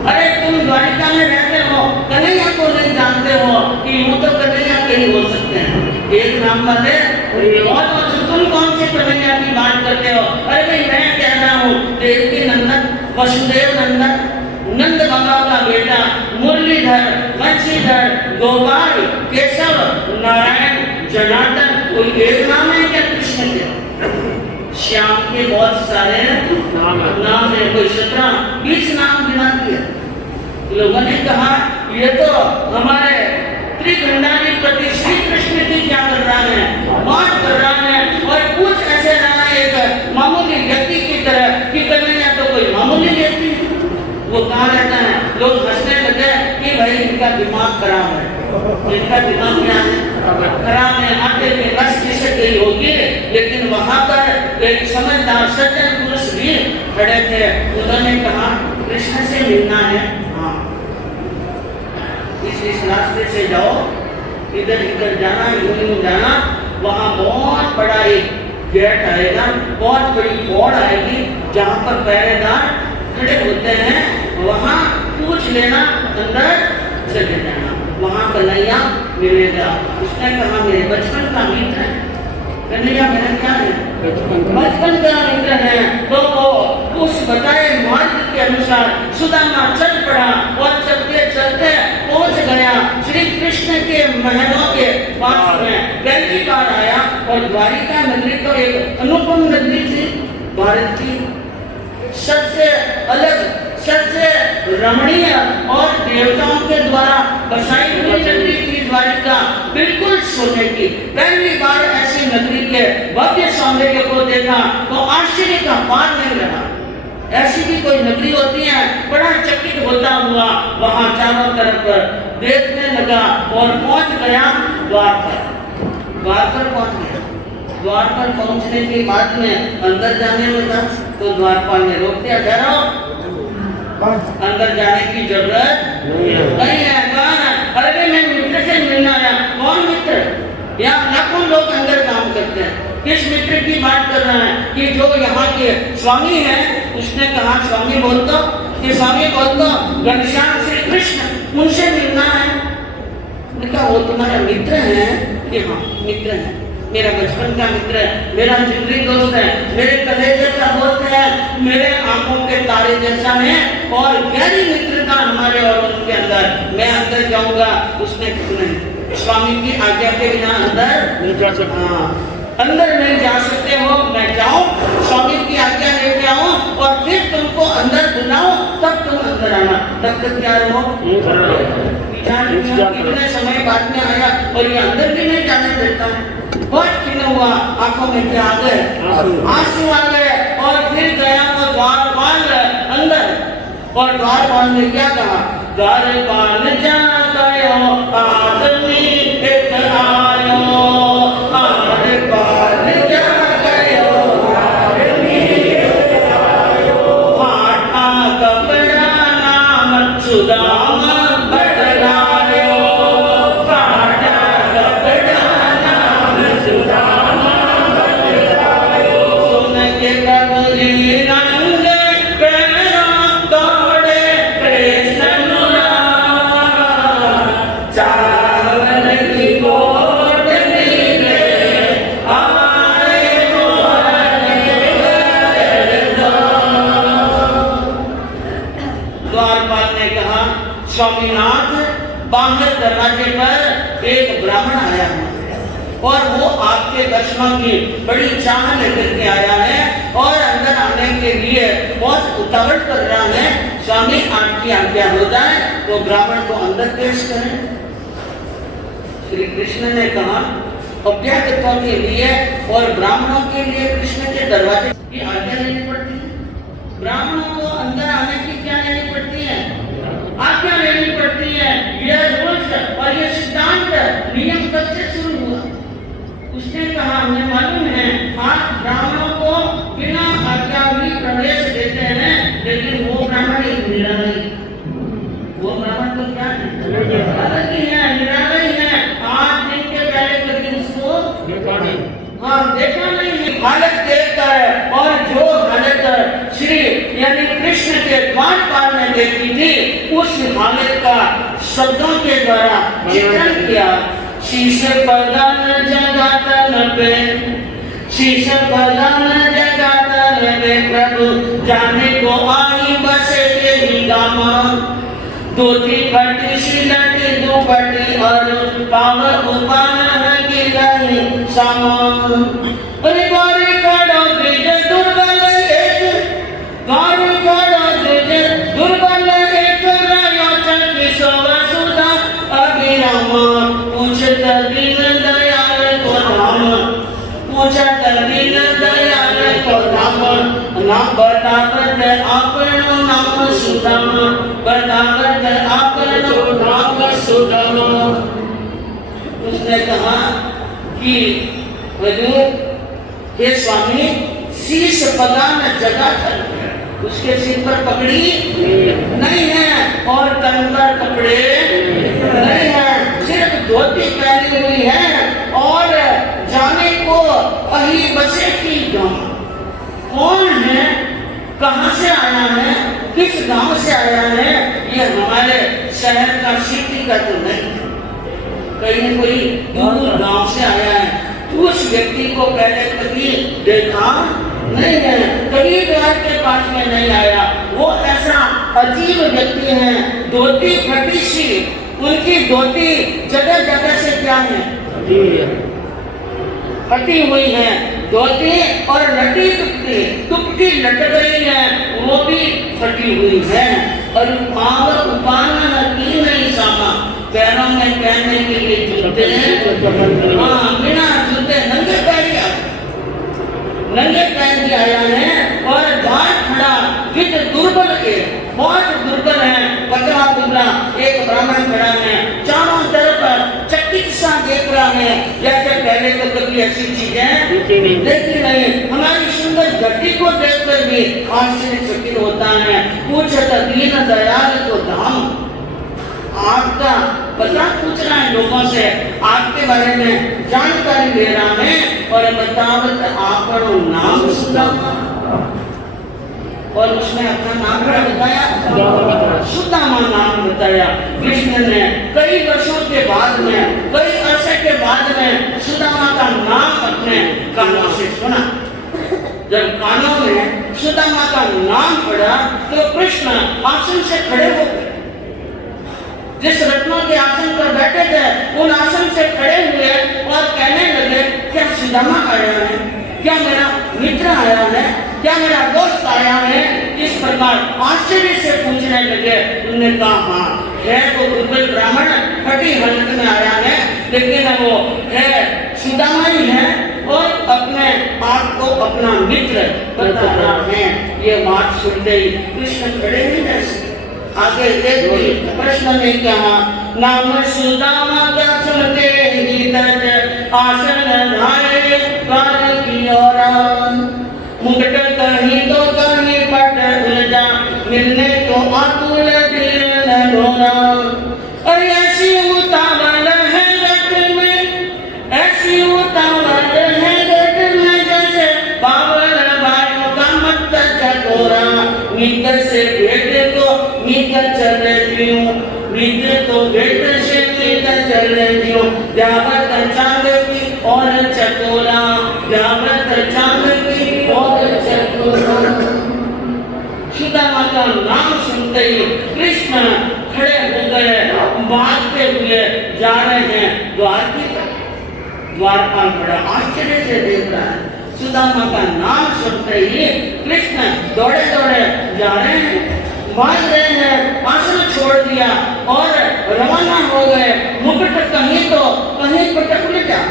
अरे तुम द्वारिका में रहते हो, कन्हैया को नहीं जानते हो कि यूं तो कन्हैया कहीं हो सकते हैं, एक नाम वाले और तुम कौन से कन्हैया की बात करते हो? अरे भाई मैं कह रहा हूँ देवकी नंदन, वसुदेव नंदन, नंद बाबा का बेटा, मुरलीधर, बंशीधर, गोपाल, केशव, नारायण, जनार्दन, कोई एक नाम है क्या कृष्ण के? श्याम के बहुत सारे नाम है, कोई 17-20 नाम गिना दिए। लोगों ने कहा ये तो हमारे त्रिखंडानी प्रति श्री कृष्ण की क्या कर रहा है, बात कर रहा है और कुछ ऐसे रहा है एक मामूली व्यक्ति की तरह कि कन्हैया तो कोई मामूली व्यक्ति है, वो कहाँ रहता है? लोग हंसने लगे कि भाई इनका दिमाग खराब है, इनका दिमाग क्या है? खराब है, आटे में रस खिसक गई होगी। लेकिन वहां पर एक समझदार सज्जन पुरुष भी खड़े थे, उन्होंने कहा कृष्ण से मिलना है, हाँ इस रास्ते से जाओ, इधर इधर जाना, यूं जाना, वहां बहुत बड़ा एक गेट आएगा, बहुत बड़ी पौड़ आएगी, जहाँ पर पहरेदार खड़े होते हैं, वहां पूछ लेना, अंदर चले जाना, वहां कन्हैया मिलेगा। उसने कहा मेरे बचपन का मित्र है। कन्हैया मेरा क्या है? बचपन का मित्र है। तो वो उस बताए मार्ग के अनुसार सुदामा चल पड़ा और चलते चलते पहुंच गया श्री कृष्ण के महलों के पास में। पहली बार आया और द्वारिका नगरी तो एक अनुपम नगरी थी, भारत की सबसे अलग, सबसे रमणीय और देवताओं के द्वारा बसाई हुई नगरी थी द्वारिका, बिल्कुल सोने की। पहली बार ऐसी नगरी के भव्य सौंदर्य को देखा तो आश्चर्य का पार नहीं रहा। ऐसी भी कोई नगरी होती है, बड़ा चकित होता हुआ वहां चारों तरफ देखने लगा और पहुंच गया द्वार पर। द्वार पर पहुंच गया। द्वार पर पहुंचने के बाद में अंदर जाने में था तो द्वारपाल ने रोक दिया, ठहरो, अंदर जाने की जरूरत नहीं है। कौन? अरे मैं मित्र से मिलना आया। कौन मित्र? यहाँ लाखों लोग अंदर काम करते हैं। किस मित्र की बात कर रहा है? कि जो यहाँ के स्वामी हैं। उसने कहा स्वामी बोल दो, कि स्वामी बोल दो, घनश्याम श्री कृष्ण, उनसे मिलना है। कहा वो तुम्हारा मित्र है? कि हाँ मित्र है, मेरा बचपन का मित्र है, मेरा जिगरी दोस्त है, मेरे कलेजे का दोस्त है, मेरे आंखों के तारे जैसा है और गहरी मित्रता हमारे और उनके अंदर। मैं अंदर जाऊंगा। उसने नहीं, स्वामी की आज्ञा के बिना अंदर नहीं जा सकता। हाँ, अंदर नहीं जा सकते हो, मैं जाऊं, स्वामी की आज्ञा लेके आऊं और फिर तुमको अंदर बुलाऊं, तब तुम अंदर आना। तब तक क्या रहो, कितने समय बाद में आया और ये अंदर भी नहीं जाने देता है। बहुत खिला हुआ, आंखों में क्या आ गए, आंसू आ गए और फिर गया वो द्वारपाल अंदर। और द्वारपाल ने क्या कहा? द्वारपाल जा गयो आदमी एक आयो, द्वारपाल जा गयो आदमी एक आयो, फाटा कपड़ा नाम सुदामा बदलायो, फाटा कपड़ा नाम सुदामा बदलायो, सुन के कबरी रंग पैरों दौड़े और वो आपके दर्शनों की बड़ी चाह लेकर के आया है और अंदर आने के लिए बहुत उतावल कर रहा है। स्वामी आपकी आज्ञा हो जाए तो ब्राह्मण को अंदर पेश करें। श्री कृष्ण ने कहा अभ्यागतों के लिए और ब्राह्मणों के लिए कृष्ण के दरवाजे की आज्ञा लेनी पड़ती है। ब्राह्मणों को अंदर आने की क्या लेनी पड़ती है? आज्ञा लेनी पड़ती है। यह रूल्स और ये सिद्धांत नियम कब से शुरू हुआ? उसने कहा हमें मालूम है आप ब्राह्मणों को बिना आज्ञा भी प्रवेश देते हैं, लेकिन वो ब्राह्मण निरालय, वो ब्राह्मण तो क्या है? अलग ही है, निरालय है। आज दिन के पहले कभी उसको देखा नहीं है। हालत देखता है और जो हालत श्री यानी कृष्ण के द्वार पार में देखी थी उस हालत का शब्दों के द्वारा चित्रण किया। शीश बदन जगातन पे, शीश बदन जगातन पे प्रभु जाने को आई बसे के निगामा। धोती फटी सिलटी दुपट्टी और पावर उपान है कि नहीं सामान। अरे गाड़ी खड़ा ब्रिज दुर्बल एक, गाड़ी खड़ा ब्रिज दुर्बल एक रायोचन किशोर सुधा अभिरामा। पूछत दीन दयाल को धाम, पूछत दीन दयाल को धाम। नाम बतावत आपनो नाम सुदाम, बतावत आपनो नाम सुदाम। उसने कहा कि हुजूर हे स्वामी शीश पदान जगा कर उसके सिर पर पगड़ी नहीं है और तन पर कपड़े नहीं है, सिर्फ धोती पहनी हुई है और जाने को अही बसे की गांव। कौन है, कहां से आया है, किस गांव से आया है? ये हमारे शहर का सिटी का तो नहीं है, कहीं कोई दूर गांव से आया है। उस व्यक्ति को पहले कभी देखा नहीं है, कभी द्वार के पास में नहीं आया। वो ऐसा अजीब व्यक्ति है। धोती फटी सी, उनकी धोती जगह जगह से क्या है? फटी हुई है धोती और लटी दुपट्टी लटक रही है, वो भी फटी हुई है। और पावर उपाना की नहीं सामा, पैरों में पहनने के लिए जूते बिना जूते नंगे पैर के आया है और घाट खड़ा विद दुर्बल के, बहुत दुर्बल है, पतला दुबला एक ब्राह्मण खड़ा है, चारों तरफ चकित सा देख रहा है जैसे पहले तो कभी ऐसी चीजें देखी नहीं। हमारी सुंदर धरती को देखकर भी आश्चर्यचकित होता है। पूछत दीन दयाल को धाम। आपका पता पूछ रहा है लोगों से, आपके बारे में जानकारी ले रहा है और बतावत आपनो नाम सुदामा। और उसने अपना नाम क्या बताया? सुदामा नाम बताया। कृष्ण ने कई वर्षों के बाद में, कई अरसे के बाद में सुदामा का नाम अपने कानों से सुना। जब कानों में सुदामा का नाम पड़ा तो कृष्ण आसन से खड़े हो गए। जिस रत्नों के आसन पर बैठे थे उन आसन से खड़े हुए और कहने लगे क्या सुदामा आया है, क्या मेरा मित्र आया है, क्या मेरा दोस्त आया है? इस प्रकार आश्चर्य से पूछने लगे। उन्होंने कहा हाँ है तो दुर्बल ब्राह्मण फटी हालत में आया है, लेकिन वो है सुदामा ही है और अपने आप को अपना मित्र बता रहा है। ये बात सुनते ही कृष्ण खड़े नहीं रह सके। आगे एक प्रश्न ने कहा नाम सुदामा का सुनते ही दर्द आसन धारे काल की ओर। मुकुट कहीं तो कहीं पट उलझा, मिलने को आकुल दिल न ढोना। और ऐसी उतावल है गट में, ऐसी उतावल है गट में जैसे बावल वायु का मत चकोरा। निकट से भेट को निकट चले क्यों, निकट तो भेट से निकट चले क्यों। जावत चांद की और चकोरा, जावत चांद की और चकोरा। सुदामा का नाम सुनते ही कृष्ण खड़े हो गए, भागते हुए जा रहे हैं द्वार की तरफ। द्वारपाल बड़ा आश्चर्य से देख रहा है। सुदामा का नाम सुनते ही कृष्ण दौड़े दौड़े जा रहे हैं, भाग रहे हैं, आश्रम छोड़ दिया और रवाना हो गए। मुकुट कहीं तो कहीं पटक गया,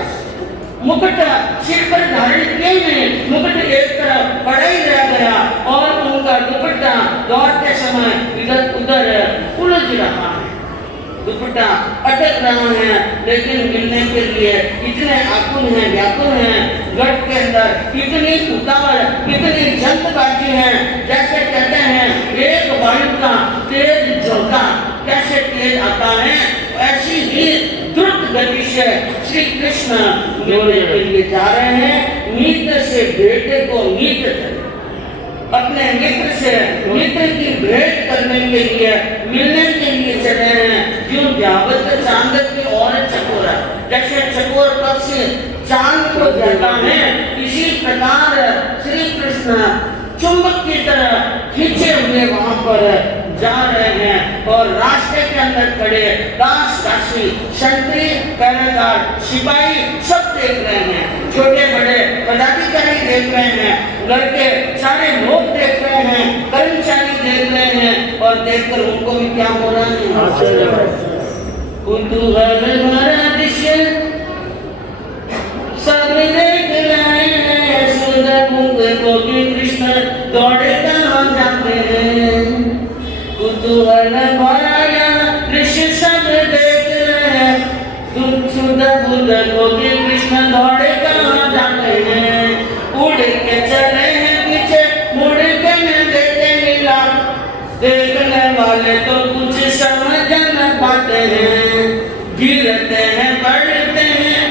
मुकुट सिर पर धारण किए नहीं, मुकुट एक तरफ पड़ा ही रह गया और उनका दुपट्टा दौड़ते समय इधर उधर उलझ रहा है, दुपट्टा अटक रहा है। लेकिन मिलने के लिए इतने आकुल हैं, व्याकुल हैं, गढ़ के अंदर इतनी उतावल, इतनी जल्दबाजी है, जैसे कहते हैं एक वायु का तेज झोंका कैसे तेज आता है, ऐसी ही द्रुत गति से श्री कृष्ण मिलने के लिए जा रहे हैं। मित्र से बेटे को मित्र, अपने मित्र से मित्र की भेंट करने के लिए, मिलने के लिए चले हैं। जो व्यावत चांद की और चकोरा, जैसे चकोर पक्षी चांद को कहता है, इसी प्रकार श्री कृष्ण चुंबक की तरह खींचे हुए वहां पर जा रहे हैं। और रास्ते के अंदर खड़े दास दासी, संतरी, पहरेदार, सिपाही सब देख रहे हैं, छोटे बड़े पदाधिकारी देख रहे हैं, घर के सारे लोग देख रहे हैं, कर्मचारी देख रहे हैं। और देखकर उनको भी क्या हो रहा है, कुतूहल भरा दृश्य सब देख रहे हैं। सुंदर मुख को भी कृष्ण दौड़े कहाँ जाते हैं, कुतूहल भरा दृश्य सब देख रहे हैं। सुंदर मुख को भी कृष्ण दौड़े कहाँ जाते हैं, उड़ के चले हैं पीछे, मुड़ के न देखे नीला, देखने वाले तो कुछ समझ न पाते हैं। गिरते हैं पड़ते हैं,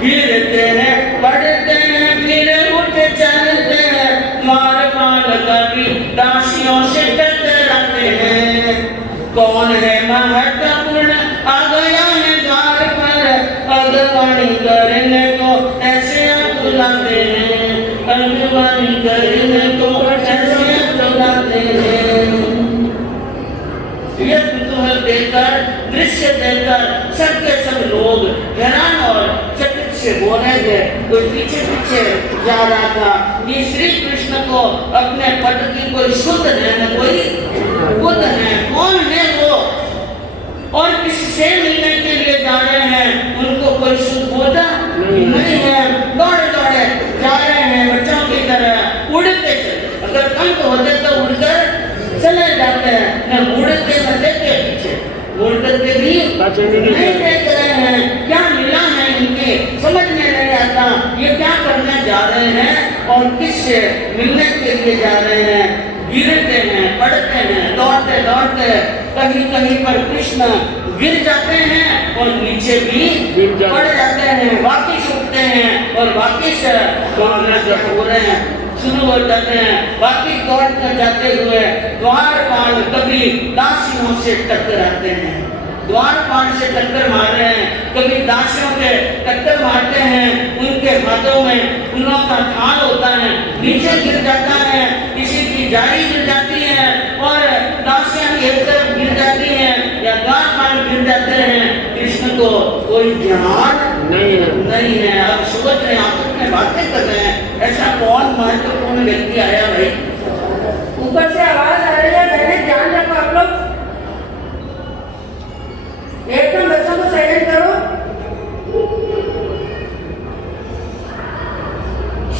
गिरते हैं पड़ते हैं, फिर उठ चलते हैं, मार माल कभी दासियों से टकराते हैं। कौन है महत्वपूर्ण आ गया है द्वार पर, अगवानी करने को ऐसे बुलाते हैं, अगवानी करने को ऐसे बुलाते हैं। यह कुतूहल देखकर, दृश्य देखकर सबके सब लोग हैरान और चकित से बोल रहे थे। कोई पीछे पीछे जा रहा था कि श्री कृष्ण को अपने पट की कोई शुद्ध है, कोई बुद्ध है, कौन है वो, और किससे मिलने के लिए जा रहे हैं, उनको कोई शुद्ध बोधा नहीं है। दौड़े दौड़े जा रहे हैं बच्चों की तरह, उड़ते चले, अगर कंक होते तो उड़कर चले जाते हैं, न मुड़ के न देखे पीछे, मुड़ करके भी नहीं देख रहे हैं। क्या मिला है इनके समझ में नहीं आता, ये क्या करने जा रहे हैं और किससे मिलने के लिए जा रहे हैं। गिरते हैं, पड़ते हैं, दौड़ते दौड़ते कहीं कहीं पर कृष्ण गिर जाते हैं और नीचे भी पड़ जाते हैं, वापिस उठते हैं और वापिस हो रहे हैं, शुरू हो जाते हैं। वापिस दौड़ कर जाते हुए द्वारपाल कभी दासियों से टकराते हैं, द्वारपाल से टक्कर मार रहे हैं, कभी दासियों के टक्कर मारते हैं। उनके हाथों में फूलों का थाल होता है, नीचे गिर जाता है, किसी की जारी गिर जाती है और दासियां एक तरफ गिर जाती हैं या द्वारपाल गिर जाते हैं। कृष्ण को कोई ध्यान नहीं है। अब सोच रहे आपस में बातें कर रहे हैं, ऐसा कौन महत्वपूर्ण व्यक्ति आया भाई। ऊपर से आवाज आ रही है, मैंने ध्यान रखो आप लोग, एकदम बच्चों को साइलेंट करो।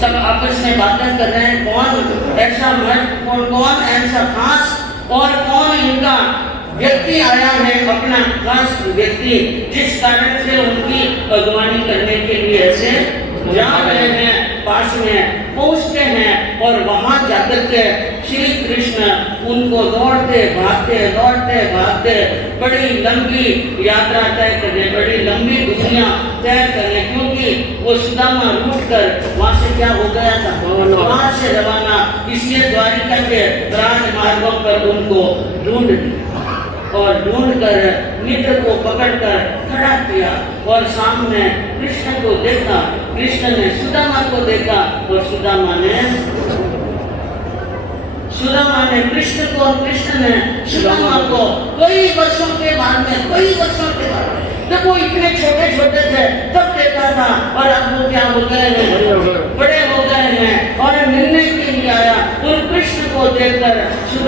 सब आपस में बातें कर रहे हैं, कौन ऐसा महत्वपूर्ण, कौन ऐसा खास और कौन इनका व्यक्ति आया है, अपना खास व्यक्ति, जिस कारण से उनकी अगवानी करने के लिए ऐसे जा रहे हैं। पास में पहुंचते हैं और वहां जाकर के श्री कृष्ण उनको दौड़ते भागते बड़ी लंबी यात्रा तय करने, बड़ी लंबी दूरियां तय करने, क्योंकि वो सुदामा रूट कर वहां से क्या हो गया था, वहां से रवाना, इसलिए द्वारिका के राजमार्गों पर उनको ढूंढ और ढूंढकर मित्र को पकड़कर खड़ा किया और सामने कृष्ण को देखा। कृष्ण ने सुदामा को देखा और सुदामा ने कृष्ण को और कृष्ण ने सुदामा को। कई वर्षों के बाद में जब वो इतने छोटे थे तब देखा था और अब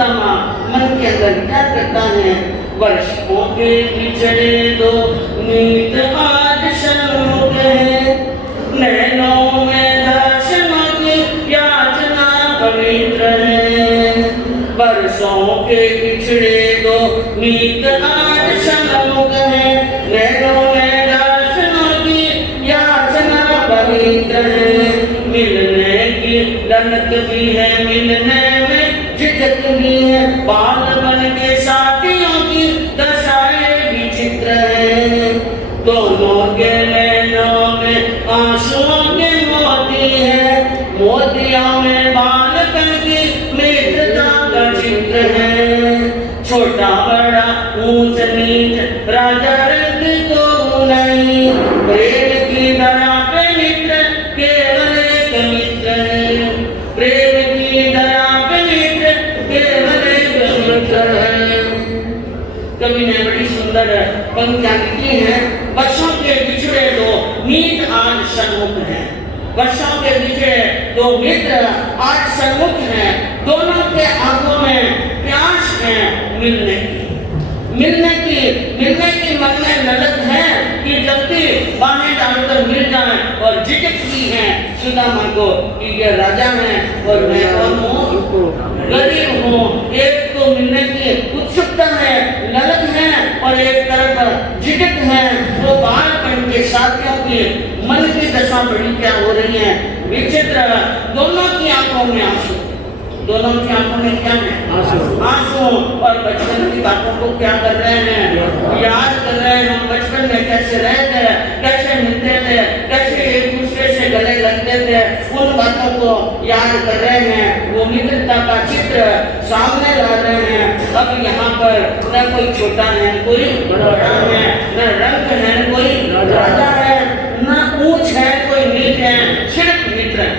सुदामा मन के अंदर विचार करता है, वर्षों के बिछड़े दो मीत आज सन्मुख है, नैनों में दर्शन की याचना पवित्र है। वर्षों के बिछड़े दो मीत आज सन्मुख है, नैनों में दर्शन की याचना पवित्र है। मिलने की ललक भी है, मिलने में झिझक भी है, बाल बन के साथियों की दशाएं विचित्र है। दोनों के नैनों में आंसुओं के मोती है, मोतियों में बाल बन की मित्रता का चित्र है। छोटा बड़ा ऊंच नीच राजा रंग तो नहीं, प्रेम की दरा पे मित्र केवल एक मित्र है। प्रेम की दया पे मित्र केवल एक मित्र है। कवि ने बड़ी सुंदर पंक्तियां लिखी हैं। वर्षों के बिछड़े दो मीत आज सन्मुख हैं, वर्षों के बिछड़े दो मित्र आज सन्मुख हैं। दोनों के आंखों में प्यास है मिलने की, मिलने की मन में ललक है कि जल्दी बाहें डालकर मिल जाए। और झिझकती है सुदामा को कि ये राजा है और मैं कौन हूँ, गरीब हूँ। एक तो मिलने की उत्सुकता है, ललक है, और एक तरफ झिझक है। तो बालपन के साथियों की मन की दशा बड़ी क्या हो रही है, विचित्र। दोनों की आंखों में आंसू, दोनों की आंखों में क्या है, आंसू। और बचपन की बातों को क्या कर रहे हैं, याद कर रहे हैं। हम बचपन में कैसे रहते, कैसे मिलते थे, कैसे एक दूसरे से गले लगते थे, उन बातों को याद कर रहे हैं। वो मित्रता का चित्र सामने ला रहे हैं। अब यहाँ पर न कोई छोटा है, कोई बड़ा है, न रंग है, कोई राजा है, न ऊंच है, कोई नीच है, सिर्फ मित्र।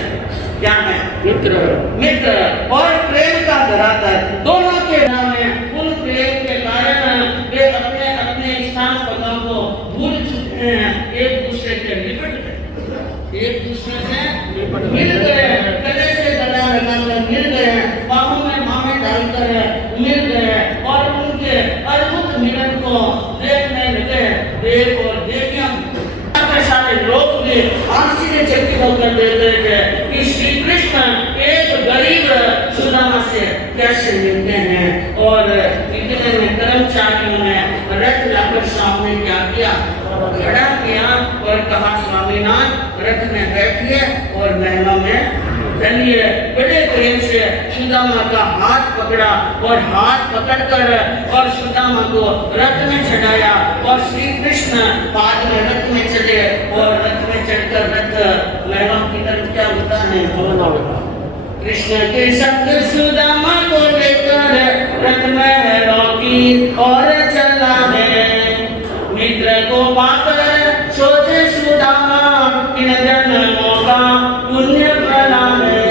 क्या है, मित्र, मित्र। और प्रेम का धरातल दोनों के नाम है। उन प्रेम के कारण वे अपने अपने स्थान पदों को भूल चुके हैं, एक दूसरे से लिपट गए, एक दूसरे से मिल गए, गले से गला लगाकर मिल गए, बाहों में बाहें डालकर मिल गए। और उनके अद्भुत मिलन को देखने लगे देव और देवियां। सारे लोग भी आश्चर्यचकित होकर देख रहे थे कि श्री कृष्ण एक गरीब सुदामा से कैसे मिलते हैं। और इतने में कर्मचारियों ने रथ लाकर सामने क्या किया, खड़ा किया और कहा, स्वामीनाथ रथ में बैठिए और महलों में चलिए। बड़े प्रेम से सुदामा का हाथ पकड़ा और हाथ पकड़कर और सुदामा को रथ में चढ़ाया। और श्री कृष्ण बाद में रथ में चले और रथ में चढ़कर रथ महलों की तरफ क्या होता है, कृष्ण के संग सुदामा को लेकर रथ महलों की और चला है। मित्र को पाकर सोचे सुदामा, इन जन्मों का पुण्य फला है।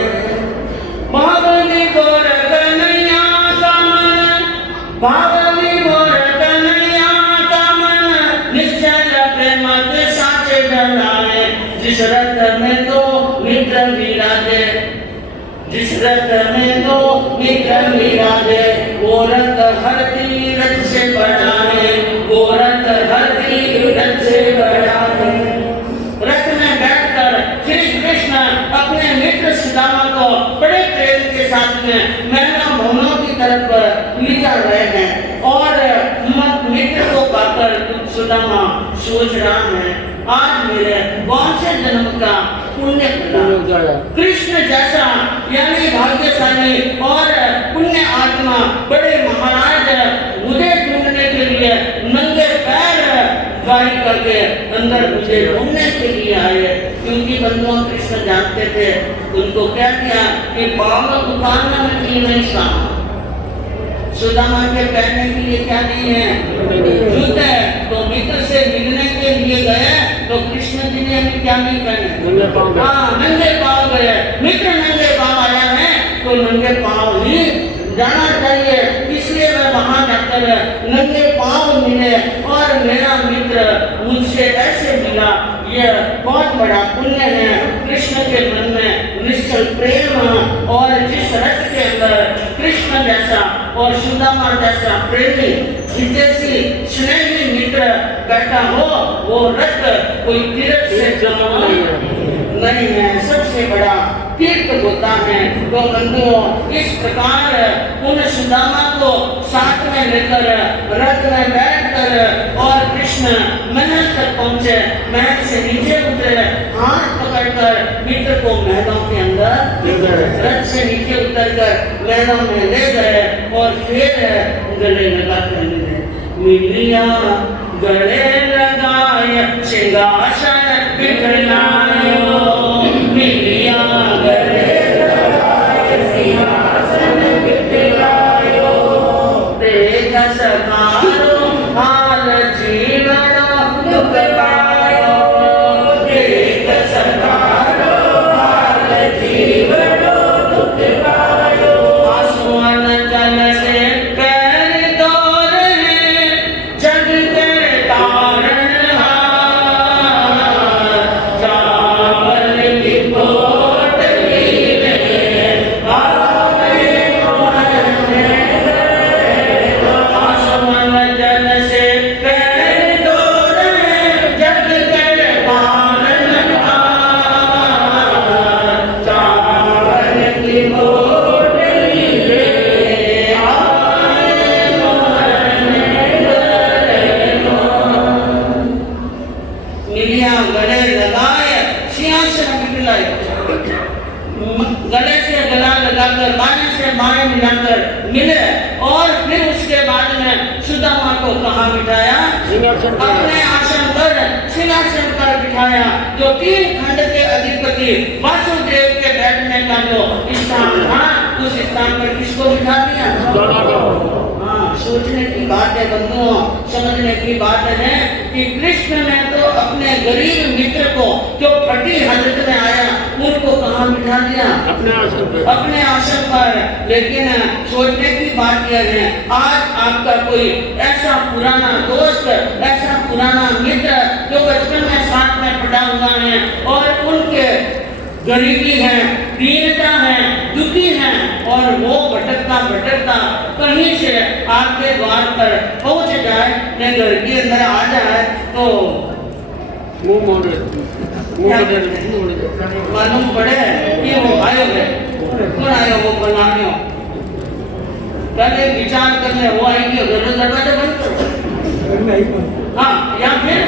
भावनी गोर कन्हैया का मन, भावनी गोर कन्हैया का मन, निश्चल प्रेम के साचे डराए। जिस रथ में दो मित्र विराजे, जिस रथ में दो मित्र विराजे, वो रथ हर तीरथ से बड़ा है, वो रथ हर तीरथ से बड़ा है। रथ में बैठकर श्री कृष्ण अपने मित्र सुदामा को बड़े प्रेम के साथ में महलों भवनों की तरफ ले जा रहे हैं। और मित्र को पाकर सुदामा सोच रहा है, आज मेरे कौन से जन्म का पुण्य फला। कृष्ण जैसा यानी भाग्यशाली और पुण्य आत्मा बड़े महाराज मुझे ढूंढने के लिए नंगे पैर गाड़ी करके अंदर मुझे ढूंढने के लिए आए। क्योंकि बंधुओं कृष्ण जानते थे, उनको क्या किया कि पाव दुकान में की नहीं सामा। सुदामा के पहनने के लिए क्या नहीं है, जूते। तो मित्र से मिलने के लिए गए तो कृष्ण जी ने अभी क्या नहीं पहने, हाँ नंगे पाँव गए। मित्र नंगे पाँव आया है तो नंगे पाँव ही जाना चाहिए। इसलिए मैं वहां जाकर नंगे पाँव मिले और मेरा मित्र मुझसे ऐसे मिला, यह बहुत बड़ा पुण्य है। कृष्ण के मन में निश्चल प्रेम और जिस रथ के अंदर कृष्ण जैसा और सुदामा जैसा प्रेमी हितैषी स्नेही मित्र बैठा हो, वो रथ कोई तीर्थ से कम नहीं है, सबसे बड़ा तीर्थ होता है। तो बंधुओं, इस प्रकार उन सुदामा को साथ में लेकर रथ में बैठकर और कृष्ण महल तक पहुंचे। महल से नीचे उतरे, हाथ पकड़कर मित्र को महलों के अंदर, रथ से नीचे उतरकर महलों में ले गए और फिर गले लगाते मिले। मिलिया गले लगाए सिंहासन बिठलायो, मिलिया गले लगाए सिंहासन बिठलायो, देख सकारो हाल जीवन दुख पायो, देख सकारो हाल जीवन दुख पायो। आसुअन जल से पैर दौरे जग के तारण हार, चावल की पोटली में आवे मोहन आसुअन जल से पैर दौरे जग के तारण हार, चावल की पोटली में आवे मोहन मिलिया गले लगाए सिंहासन बिठलाए, गले से गला लगाकर बाएं से बाएं मिलाकर मिले और फिर उसके बाद में सुदामा को कहाँ बिठाया? अपने आसन पर, सिंहासन पर बिठाया। जो 3 खंड के अधिपति वासुदेव के बैठने का जो स्थान था, उस स्थान पर किसको बिठा दिया? हाँ, सोचने की बात है बंधुओं, समझने की बात है कि कृष्ण ने तो अपने गरीब मित्र को जो फटी हालत में आया, उनको कहाँ बिठा दिया? अपने आसन पर। लेकिन सोचने की बात यह है, आज आपका कोई ऐसा पुराना दोस्त, ऐसा पुराना मित्र जो बचपन में साथ में पढ़ा हुआ है और उनके गरीबी है, दीनता है, दुखी है और वो भटकता भटकता कहीं से आपके द्वार पर पहुंच जाए या घर के अंदर आ जाए तो मालूम पड़े कि वो आयो है, कौन आयो, वो बनाने पहले विचार करने वो आएगी, घर दरवाजा बंद करो। हाँ, या फिर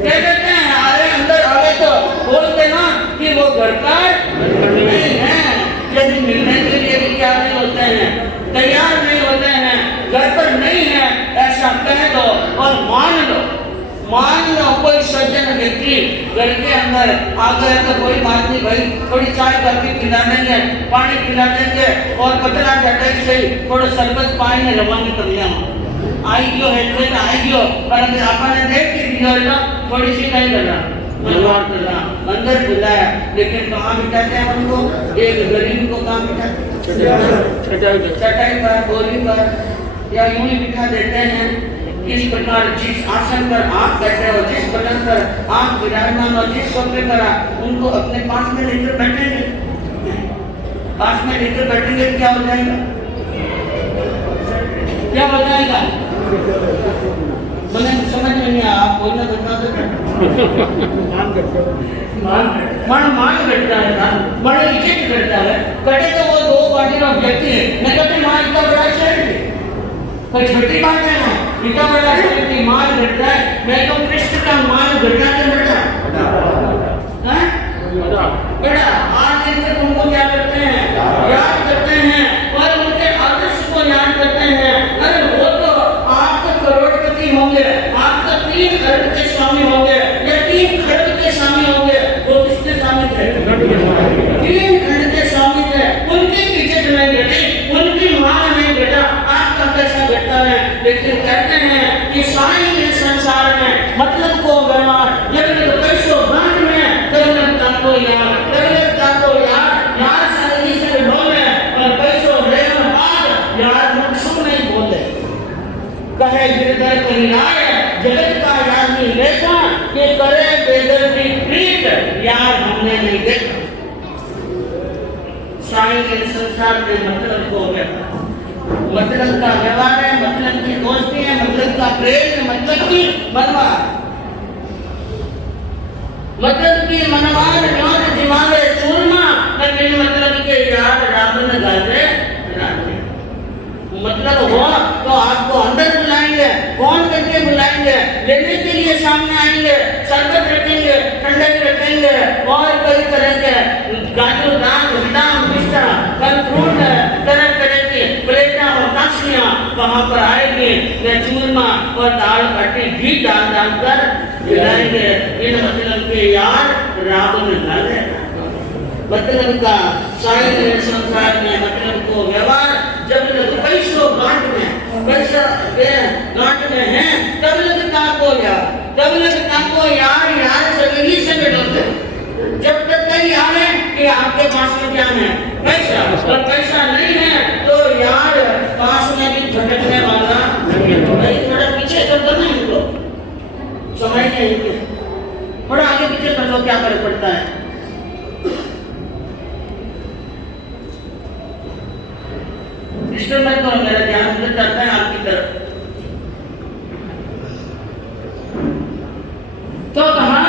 क्या कहते हैं, अरे अंदर आवे तो बोलते ना कि वो घर का नहीं है। यदि मिलने के लिए भी क्या नहीं होते हैं, तैयार नहीं होते हैं, घर पर नहीं है ऐसा कह दो और मान लो कोई सज्जन व्यक्ति घर के अंदर आ गए तो कोई बात नहीं भाई, थोड़ी चाय काफी पिला देंगे, पानी पिला देंगे और पतला झटक से थोड़ा शरबत पानी में रवाना कर लिया आई गयो है, ट्रेन आई गयो पर अगर आपने देख के दिया ना थोड़ी सी नहीं कर रहा मनवार कर रहा अंदर बुलाया, लेकिन कहाँ बिठाते हैं उनको? एक गरीब को कहाँ बिठाते? चटाई पर, बोरी पर या यूं ही बिठा देते हैं। इस प्रकार जिस आसन पर आप बैठे हो, जिस पलंग पर आप विराजमान हो, जिस सोफे पर उनको अपने पास में लेकर बैठेंगे, पास में लेकर बैठेंगे क्या हो जाएगा? क्या हो जाएगा? मैंने समझ में नहीं आया, आप बोलना बता दो। मान घटता है ना, बड़े इज्जत करता है, कटे तो वो 2 पार्टी का व्यक्ति है, मैं कहते मान इतना बड़ा शहर है, कोई छोटी बात है ना, इतना बड़ा शहर की मान घटता है, मैं तो कृष्ण का मान घटना के बड़ा बड़ा आज इनसे तुमको क्या करते हैं? याद करते हैं और उनके आदर्श को याद करते हैं। अरे वो तो आपका करोड़पति होंगे, आपका 3 खरब के स्वामी होंगे या 3 खरब के स्वामी होंगे, वो किसके स्वामी थे? 3 खरब के स्वामी थे, उनकी इज्जत नहीं घटी, उनकी मान नहीं घटा, आपका कैसा घटता है? लेकिन कहते हैं कि साईं इस संसार में मतलब को व्यवहार जब तक पैसों बांट में तब तक ताको यार, तब तक ताको यार सारी से बोले और पैसों लेने बाद यार मकसूद नहीं बोले। कहे गिरधर कहिलाए जगत का याद नहीं देखा कि करे बेदर की प्रीत यार हमने नहीं देखा। साईं इस संसार में मतलब को व्यवहार मतलब का व्यवहार है, मतलब की दोस्ती है, मतलब का प्रेम है, मतलब की मनवा, मतलब की मनवार जोर जिमावे चूरमा बिन मतलब के यार रावण गाजे राजे। मतलब हुआ तो आपको अंदर बुलाएंगे, कौन करके बुलाएंगे, लेने के लिए सामने आएंगे, शरबत रखेंगे, ठंडक रखेंगे और कई तरह के गाजर दाल बादाम पिस्ता फल फ्रूट तरह तरह की प्लेटा और काशियां वहां पर आएंगे, न चूरमा और दाल बाटी घी डाल डालकर खिलाएंगे। इन मतलब के यार रावण गाजे। मतलब का साहित्य संसार में मतलब को व्यवहार जब तक पैसों गांठ में पैसा गांठ में है तब तक काको यार, तब तक काको यार, यार सभी से मिलोगे। जब तक कहीं यार है कि आपके पास में क्या है पैसा, और पैसा नहीं है तो यार पास में भी भटकने वाला नहीं। थोड़ा पीछे कर दो ना इनको, समझ नहीं, थोड़ा आगे पीछे कर दो, क्या फर्क पड़ता है। डिस्टर्ब करो, मेरा ध्यान उधर जाता है आपकी तरफ। तो कहा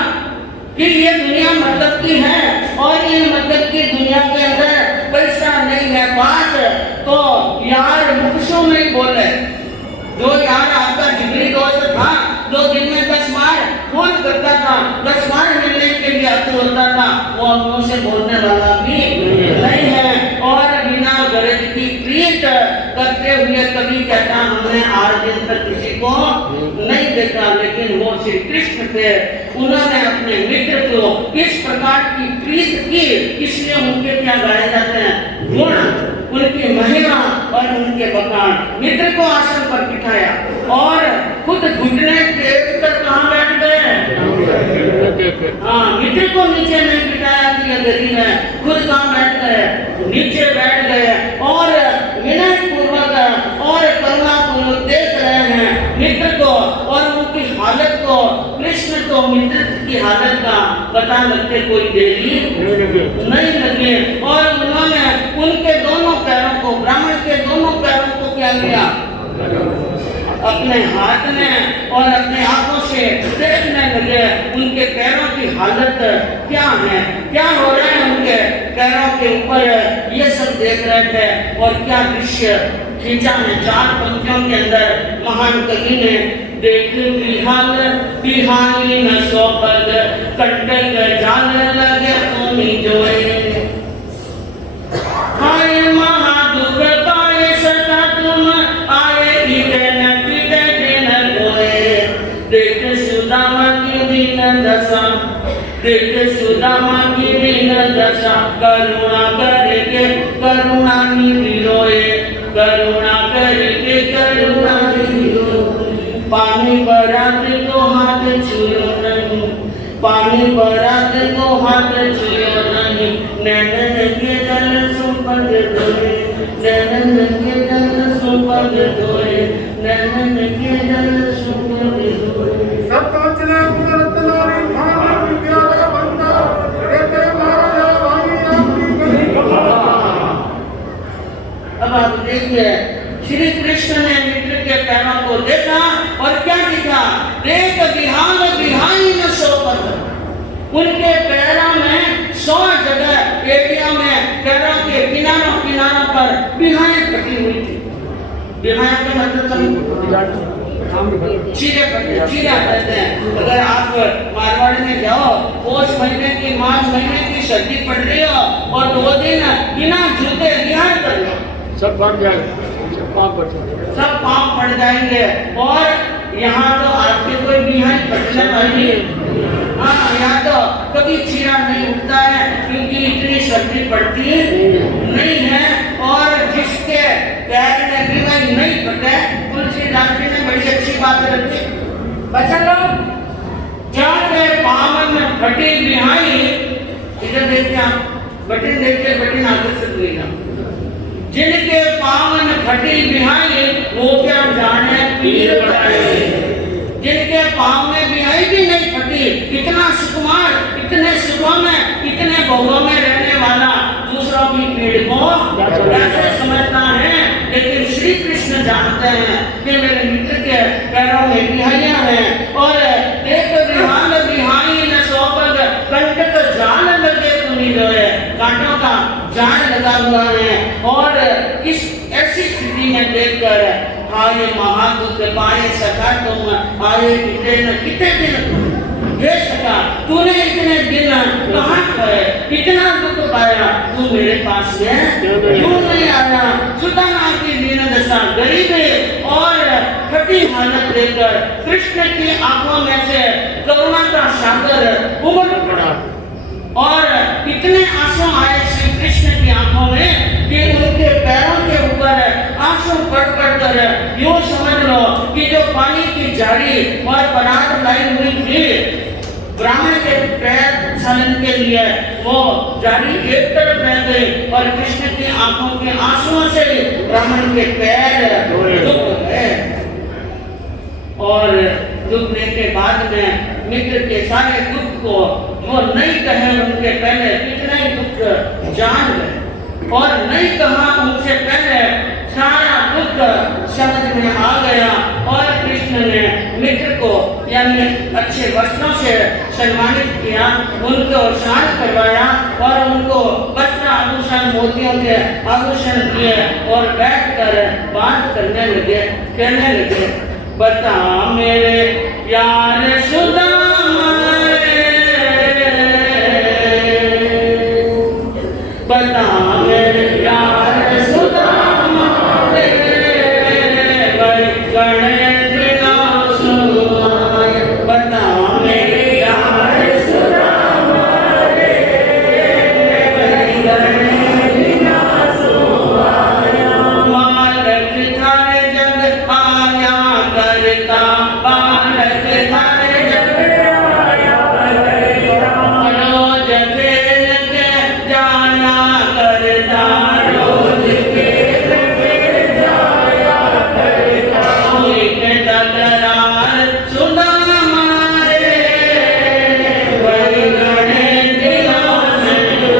कि ये दुनिया मतलब की है और ये मतलब की दुनिया के अंदर पैसा नहीं है पास, तो यार मुखशों नहीं बोले। जो यार आपका जिगरी दोस्त था, जो दिन में 10 बार फोन करता था, 10 बार मिलने के लिए आतुर होता था, वो मुंह से बोलने वाला भी नहीं है। और बिना गरज की प्रीत करते हुए कभी कहता हमने आज दिन तक किसी को नहीं देखा, लेकिन वो श्री कृष्ण थे। उन्होंने अपने मित्र को किस प्रकार की प्रीत की, इसलिए उनके क्या गाए जाते हैं गुण, उनकी महिमा और उनके बखान। मित्र को आसन पर बिठाया और खुद घुटने टेक कर कहाँ बैठ गए। हाँ, मित्र को नीचे नहीं बिठाया कि गरीब है, खुद कहाँ बैठ गए, नीचे बैठ गए और विनय पूर्वक और करुणा पूर्वक देख रहे हैं मित्र को और उनकी हालत को। कृष्ण को मित्र की हालत का पता लगते कोई देरी नहीं लगे और उन्होंने उनके दोनों पैरों को, ब्राह्मण के दोनों पैरों को क्या किया, अपने हाथ में और अपने आंखों से देखने लगे उनके पैरों की हालत क्या है, क्या हो रहा है उनके पैरों के ऊपर, ये सब देख रहे थे। और क्या दृश्य खींचा है 4 पंक्तियों के अंदर महान कवि ने। देख बिहाल बिहानी न सोपद कंटक जाल लगे सोनी जोए, हाय महादुख पाए सका तुम आए इधर देख सुदामा की दीन दशा, देख सुदामा की दीन दशा, करुणा करके करुणा निधि रोए, करुणा करके करुणा निधि रोए। पानी बरात को हाथ छुयो नहीं, पानी बरात को हाथ छुयो नहीं, नैनन के जल सुपग धोए, नैनन के जल सुपग धोए, नैनन के जल सुपग धोए। सतवचने उदरतनारी भावी प्यार बंदा देते महाराजा भावी आपकी गली। अब आप देखिए श्री कृष्ण ने मित्र के पैरों को देखा और क्या दिखा, देख बिहान बिहाई न सोपद, उनके पैरों में 100 जगह एरिया में पैरों के किनारों किनारों पर बिहाएं कटी हुई थी। बिहाएं का मतलब चीरे कहते हैं। अगर आप मारवाड़ में जाओ, पौष महीने की मार्च महीने की सर्दी पड़ रही हो और 2 दिन बिना जूते बिहार कर लो, सब बढ़ जाएगा, सब पाँव पड़ जाएंगे। और यहाँ तो आपके कोई बिहार पड़ने वाली, हाँ यहाँ तो कभी चीरा नहीं उठता है क्योंकि इतनी सर्दी पड़ती नहीं है। और जिसके पैर में बिहार नहीं पड़े, तुलसीदास जी ने बड़ी अच्छी बात रखी, बच्चा लोग जाके पावन में फटी बिहाई, इधर देखते आप बटन देखते बटन आकर्षित हुई ना, जिनके पावन फटी बिहाई वो क्या जाने पीर बताए, जिनके पाँव में बिहाई भी नहीं फटी, इतना सुकुमार, इतने सुखों में, इतने भोगों में रहने वाला दूसरों की पीड़ को कैसे समझता है। लेकिन श्री कृष्ण जानते हैं कि मेरे मित्र के पैरों में बिहाइयां हैं और एक बिहान बिहाई न सोपग कंटक जाल लगे तुनी जो है कांटों का जाल लगा हुआ है और इस ऐसी स्थिति में देखकर आए महादुख पाए सका तुम आए कितने दिन हे सका तूने इतने दिन कहाँ गए इतना दुख पाया तू मेरे पास में क्यों नहीं आया सुदामा की दीन दशा गरीबी और फटी हालत लेकर कृष्ण की आंखों में से करुणा का सागर उमड़ पड़ा और इतने आंसू आए श्री कृष्ण की आंखों में कि उनके पैरों के ऊपर आंसू पड़ कर यूं समझ लो कि जो पानी की झाड़ी और परात लाई हुई थी ब्राह्मण के पैर छलन के लिए वो झाड़ी एक तरफ रह गई और कृष्ण की आंखों के आंसुओं से ब्राह्मण के पैर दुख गए और दुखने के बाद में मित्र के सारे दुख को वो नहीं कहे उनके पहले कितना ही दुख जान गए और नहीं कहा उनसे पहले सारा दुख समझ में आ गया और कृष्ण ने मित्र को यानी अच्छे वस्त्रों से सम्मानित किया उनको शांत करवाया और उनको वस्त्र आभूषण मोतियों के आभूषण दिए और बैठकर बात करने लगे कहने लगे बता मेरे यार सुदामा बता मेरे यार सुदामा बता मेरे यार सुदामा मालक थारे जग आया करता बालक थारे जग आया करता रोज खेल के जाया करता रोज खेल के जाया करता कोई के तकरार सुदामा रे वही गणे दिलों से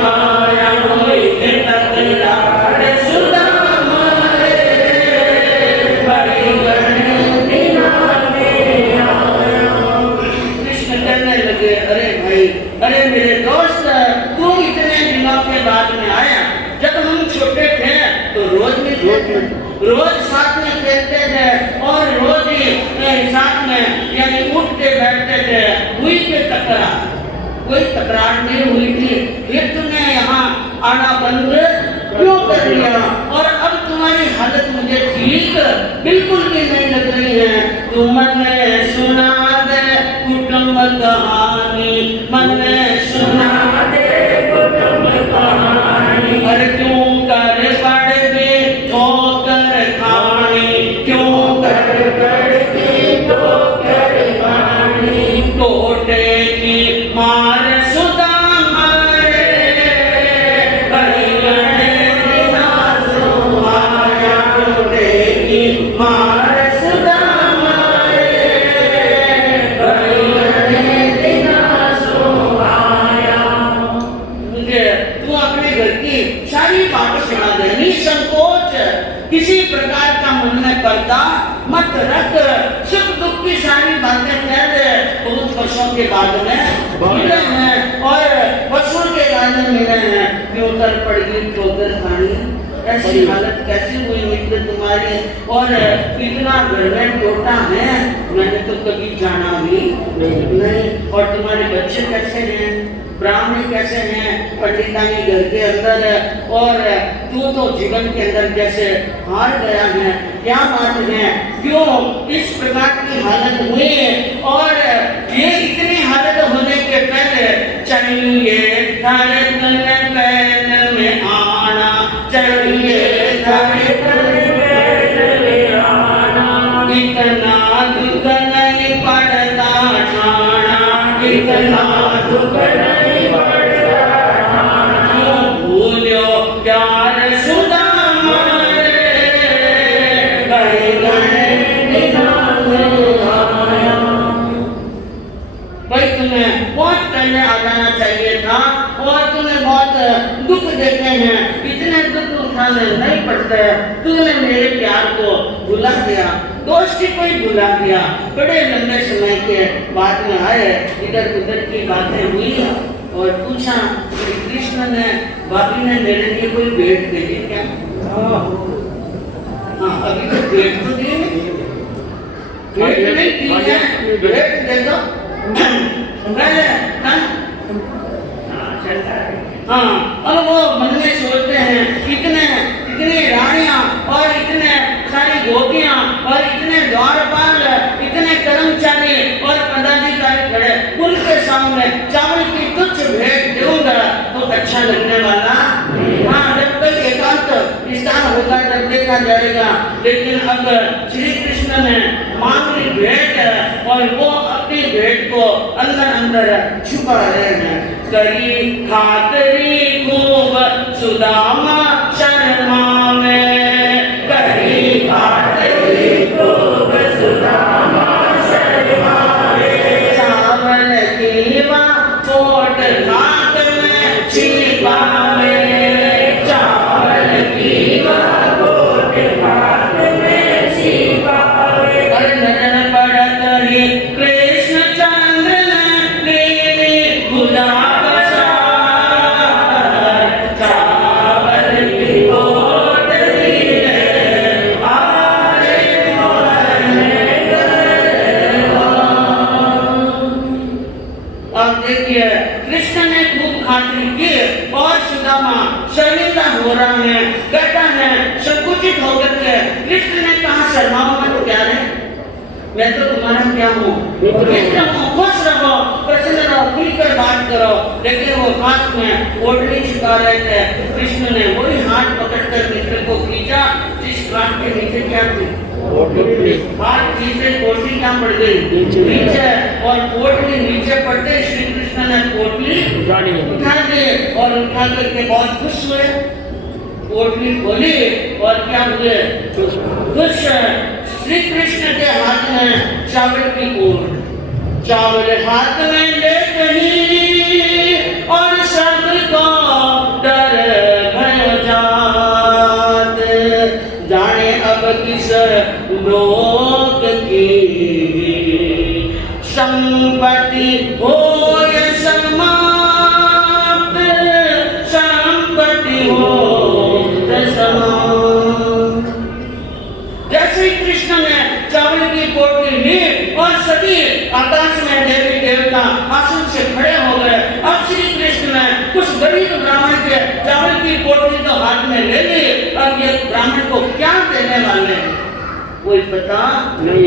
आया कोई के तकरार सुदामा रे वही गणे दिलों से आया कृष्ण कहने लगे अरे भाई अरे मेरे दोस्त तू इतने दिनों के बाद में आया जब हम छोटे थे तो रोज साथ में खेलते थे और रोज ही साथ में यानी उठ के बैठते थे हुई के तकरार कोई तकरार नहीं हुई थी फिर तुमने यहाँ आना बंद क्यों कर दिया और अब तुम्हारी हालत मुझे ठीक बिल्कुल भी नहीं लग रही है तुमने सुना दे कुटुंब कहानी मैंने सुना दे कुटुंब कहानी अरे क्यों कर पड़ती ठोकर खानी क्यों कर पड़ती ठोकर खानी टोटे की मार सुदामा रे बड़ी गणे दिना सुहाया टोटे की मार सुदामा रे बड़ी गणे दिना सुहाया मुझे तू अपने घर की सारी बातें सुना दे निसंकोच किसी प्रकार का मन में पर्दा मत रख सुख दुख की सारी बातें कह दे बहुत वर्षों के बाद में मिले हैं और वर्षों के बाद में मिले हैं कि उतर पड़ गई ठोकर खानी ऐसी हालत कैसी हुई मित्र तुम्हारी और कितना घर में टोटा है मैंने तो कभी जाना भी नहीं और तुम्हारे बच्चे कैसे हैं ब्राह्मण कैसे हैं पंडितानी घर के अंदर और तू तो जीवन के अंदर जैसे हार गया है क्या बात है क्यों इस प्रकार की हालत हुई और ये इतनी हालत होने के पहले चाहिए थारे तन पैन में आना चाहिए थारे तन पैन में आना इतना दुख नहीं पड़ता ठाना इतना दुख नहीं पड़ता ठाना भूलो प्यार सुदामा रे बड़ी गणे दिना सुहाया भाई तुम्हें बहुत पहले आ जाना चाहिए था और तुम्हें बहुत दुख देते हैं इतने दुख उठाने नहीं पड़ता है। तूने मेरे प्यार को भुला दिया, दोस्ती को ही भुला दिया। बड़े लंबे समय के बाद में आए, इधर उधर की बातें हुई और पूछा श्री कृष्ण ने भाभी ने मेरे लिए कोई भेंट दे दी क्या? हाँ, अभी तो भेंट तो दी नहीं, भेंट नहीं दी है, भेंट दे दो। हाँ, अब वो मन में सोचते हैं इतने रानियां और इतने सारी गोपियां और इतने द्वारपाल, इतने कर्मचारी और पदाधिकारी खड़े, उनके सामने चावल की तुच्छ भेंट दूंगा तो अच्छा लगने वाला। हाँ, जब तक एकांत स्थान होगा तब देखा जाएगा। लेकिन अब श्री कृष्ण ने मांग ली भेंट और वो अपनी भेंट को अंदर अंदर छुपा रहे हैं। करी खातरी खूब सुदामा शर्मा में, करी खातरी खूब सुदामा शर्मा में, चावल की पोट घाट में छिपा में, चावल की पोट घाट में छिपा में। अरे नजर पड़त ही कृष्ण चंद्र ने लीली गुलाब कृष्ण ने खूब खातिरी की और सुदामा शर्मिंदा हो रहा है, डरता है, संकुचित होकर के कृष्ण ने कहा शर्माओ मत क्या है, मैं तो तुम्हारा क्या हूँ, मित्र हूँ, खुश रहो, प्रसन्न रहो, खुलकर बात करो। लेकिन वो हाथ में ओढ़नी छिपा रहे थे। कृष्ण ने वही हाथ पकड़कर मित्र को खींचा जिस हाथ के नीचे क्या थी, हाथ खींचे पोटली क्या पड़ गई नीचे, और पोटली नीचे पड़ते श्री कृष्ण ने पोटली उठा दी और उठा करके बहुत खुश हुए। पोटली खोली और क्या हुए, खुश। श्री कृष्ण के हाथ में चावल की पोट, चावल हाथ में ले गई और सबको डर भयो जात, जाने अब किस लोक की संपत्ति हो समाप्त, संपत्ति हो समाप्त। जैसे ही कृष्ण ने चावल की पोटली ली और सभी आकाश में देवी देवता आसन से खड़े हो गए। अब श्री कृष्ण ने कुछ गरीब ब्राह्मण के चावल की पोटली तो हाथ में ले ली, अब ये ब्राह्मण को क्या देने वाले हैं कोई पता नहीं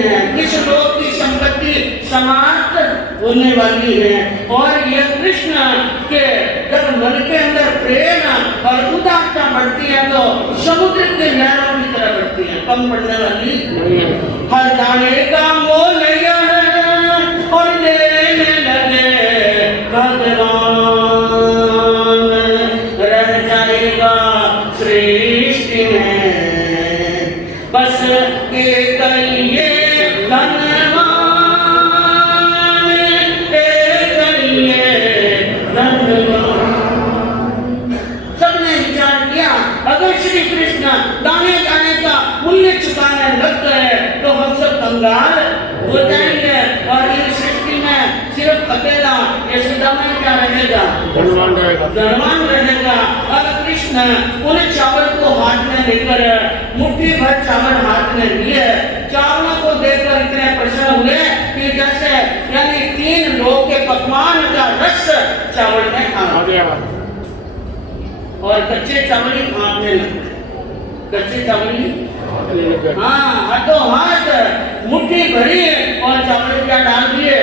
है। किस लोग की संपत्ति समाप्त होने वाली है। और ये कृष्ण के जब मन के अंदर प्रेम और उदारता बढ़ती है तो समुद्र के लहरों की तरह बढ़ती है, कम पड़ने वाली नहीं है। हर दाने का मोल है और लेने लगे भगवान, रह जाएगा सृष्टि में बस एक ये धनवान, एक ये धनवान। सबने विचार किया अगर श्री कृष्ण दाने दाने का मूल्य चुकाने लग गए तो हम सब कंगाल हो जाएंगे और इस सृष्टि में सिर्फ अकेला यशोदा में क्या रहेगा, धनवान रहेगा। अब कृष्ण उन चावल को हाथ में लेकर मुट्ठी भर चावल हाथ में लिए, चावलों को देखकर इतने प्रसन्न हुए कि जैसे यानी 3 लोग के पकवान का रस चावल में आ गया और कच्चे चावल ही खाने लगे, कच्चे चावल ही हाँ हाथों हाथ मुट्ठी भरी और चावल क्या डाल दिए,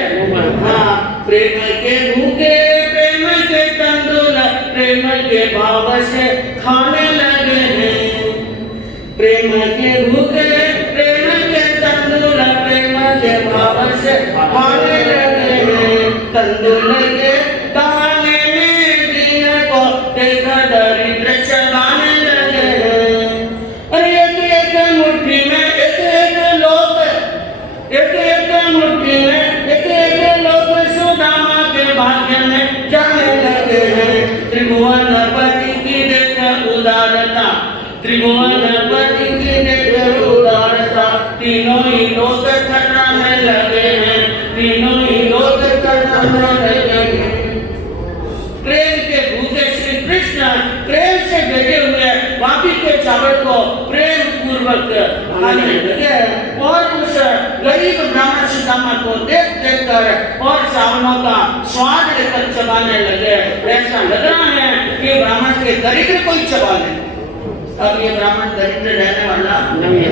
हाँ प्रेम के भूखे प्रेम के तंदूर प्रेम के भाव से खाने लगे हैं, प्रेम के भूखे प्रेम के तंदूर प्रेम के भाव से खाने लगे हैं, तंदूर के दाने में दिए को देखा दरिद्र चबाने लगे हैं। अरे एक मुट्ठी में एक लोग, एक मुट्ठी में एक लोग सुदामा के भाग्य में जाने लगे हैं। त्रिभुवन पति की देख उदारता त्रिभुवनपति की देख उदारता, तीनों ही लोग थर्राने लगे हैं, तीनों ही लोग थर्राने लगे हैं। प्रेम के भूखे श्री कृष्ण प्रेम से भेजे हुए पापी के चावल को प्रेम पूर्वक खाने लगे और उस गरीब ब्राह्मण सुदामा को देख देख कर और चावलों का स्वाद लेकर चबाने लगे। ऐसा लग रहा है कि ब्राह्मण के दरिद्र कोई चबा ले। अब ये ब्राह्मण दरिद्र रहने वाला नहीं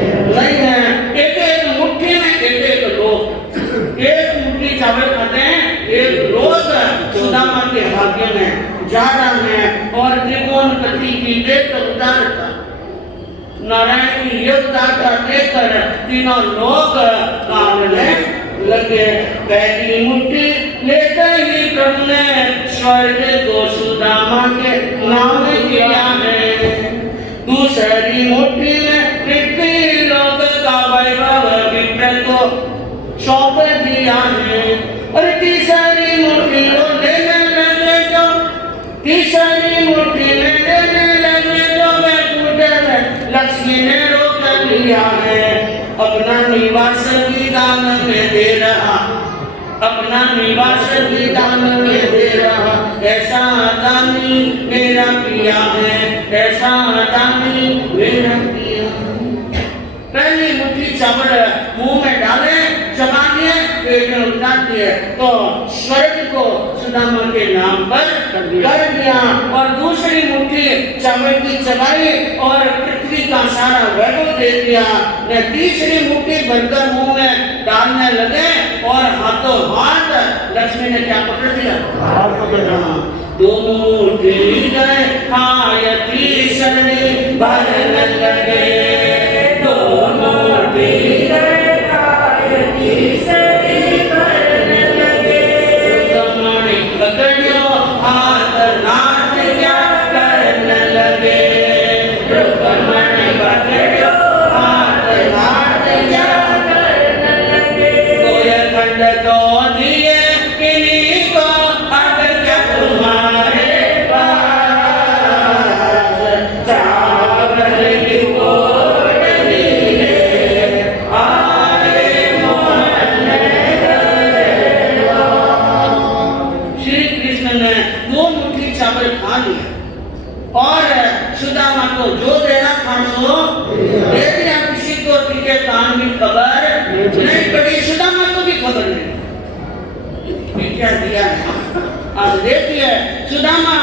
है। एक एक मुट्ठी में एक एक लोग, एक मुट्ठी चावल खाते हैं, एक रोज सुदामा के भाग्य में ज्यादा है। और त्रिभुवनपति की देख उदारता, नारायण की योगदाता देखकर तीनों लोग कांपने लगे। पहली मुट्ठी लेते ही प्रभु ने स्वर्ग को सुदामा के नाम किया है। दूसरी मुट्ठी में पृथ्वी लोक का वैभव विप्र को सौंप दिया है। और तीसरी मुट्ठी को लेने लगे तो, तीसरी मुट्ठी में लेने लगे तो वैकुंठ में लक्ष्मी ने रोक लिया है। अपना निवास भी दान में दे रहा, अपना निवास भी दान में दे रहा। ऐसा दानी मेरा पिया है, ऐसा दानी मेरा पिया। पहली मुट्ठी चावल मुंह में डाले, चबा दिए, पेट में उतार दिए तो स्वर्ग को सुदामा के नाम पर कर दिया। और दूसरी मुट्ठी चावल की चबाई और पृथ्वी का सारा वैभव दे दिया। ने तीसरी मुट्ठी भरकर मुंह में डालने लगे और हाथों हाथ लक्ष्मी ने क्या पकड़ दिया? हाथ पकड़ लिया। दो मुट्ठी गए आय तीसरी भरने लगे, दो मुट्ठी गए आय तीसरी भरने लगे। कमणी पकड़ियो हाथ नाथ क्या करने लगे, कमणी पकड़ियो हाथ नाथ क्या करने लगे। कोई खंड तो दिए किन्हीं को अब क्या तुम्हारे पास, चावल की कोटली ले आए मोहल्ले गए। श्री कृष्ण ने दो मुट्ठी चावल खा लिया और सुदामा को जो देना था सो दे दिया। किसी को तीखे कान की खबर नहीं पड़ी, सुदामा को भी खबर नहीं क्या दिया है। अब देखिए सुदामा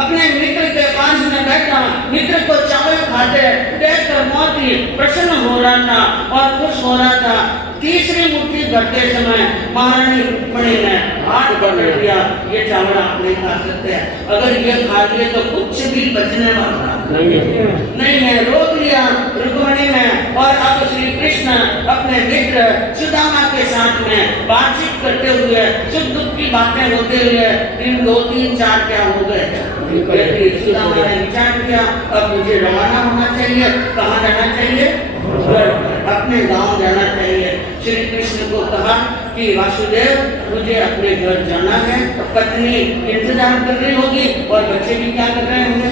अपने मित्र के पास में बैठा, मित्र को चावल खाते देखकर बहुत ही प्रसन्न हो रहा था और खुश हो रहा था। तीसरी मुट्ठी भरते समय महारानी रुक्मिणी ने हाथ पकड़ लिया, ये चावल आप नहीं खा सकते, अगर ये खा लिए तो कुछ भी बचने वाला नहीं है। रोक लिया रुक्मिणी ने। और अब श्री कृष्ण अपने मित्र सुदामा के साथ में बातचीत करते हुए सुख दुख की बातें होते हुए दिन 2 3 4 क्या हो गए। सुदामा ने विचार किया अब मुझे रवाना होना चाहिए। कहाँ जाना चाहिए? अपने गांव जाना चाहिए। श्री कृष्ण को कहा कि वासुदेव मुझे अपने घर जाना है, पत्नी इंतजार कर रही होगी और बच्चे भी क्या कर रहे होंगे?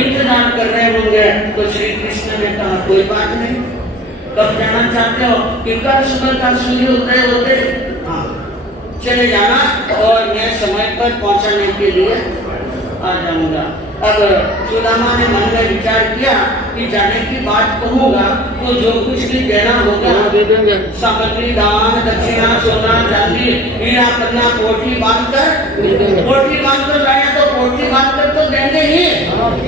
इंतजार कर रहे होंगे। तो श्री कृष्ण ने कहा कोई बात नहीं, कब जाना चाहते हो? कि कल सुबह का सूर्य उदय होते चले जाना और मैं समय पर पहुंचाने के लिए आ जाऊंगा। अब सुदामा ने मन में विचार किया कि जाने की बात कहूँगा तो जो कुछ भी देना होगा सामग्री दान दक्षिणा सोना चांदी हीरा पन्ना पोटली बांधकर लाया तो पोटली बांधकर तो देंगे ही,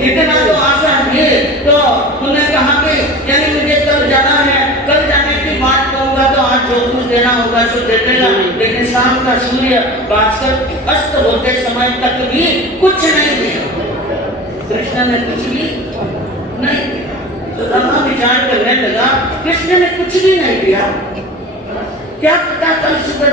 इतना तो आसान है। तो उन्होंने कहा कि यानी मुझे कल जाना है, कल जाने की बात कहूँगा तो आज जो कुछ देना होगा सो दे देगा। लेकिन शाम का सूर्य भास्कर अस्त होते समय तक भी कुछ नहीं दिया। कृष्ण ने कुछ भी नहीं, सुदामा विचार करने लगा कृष्ण ने कुछ भी नहीं दिया, क्या पता कल सुबह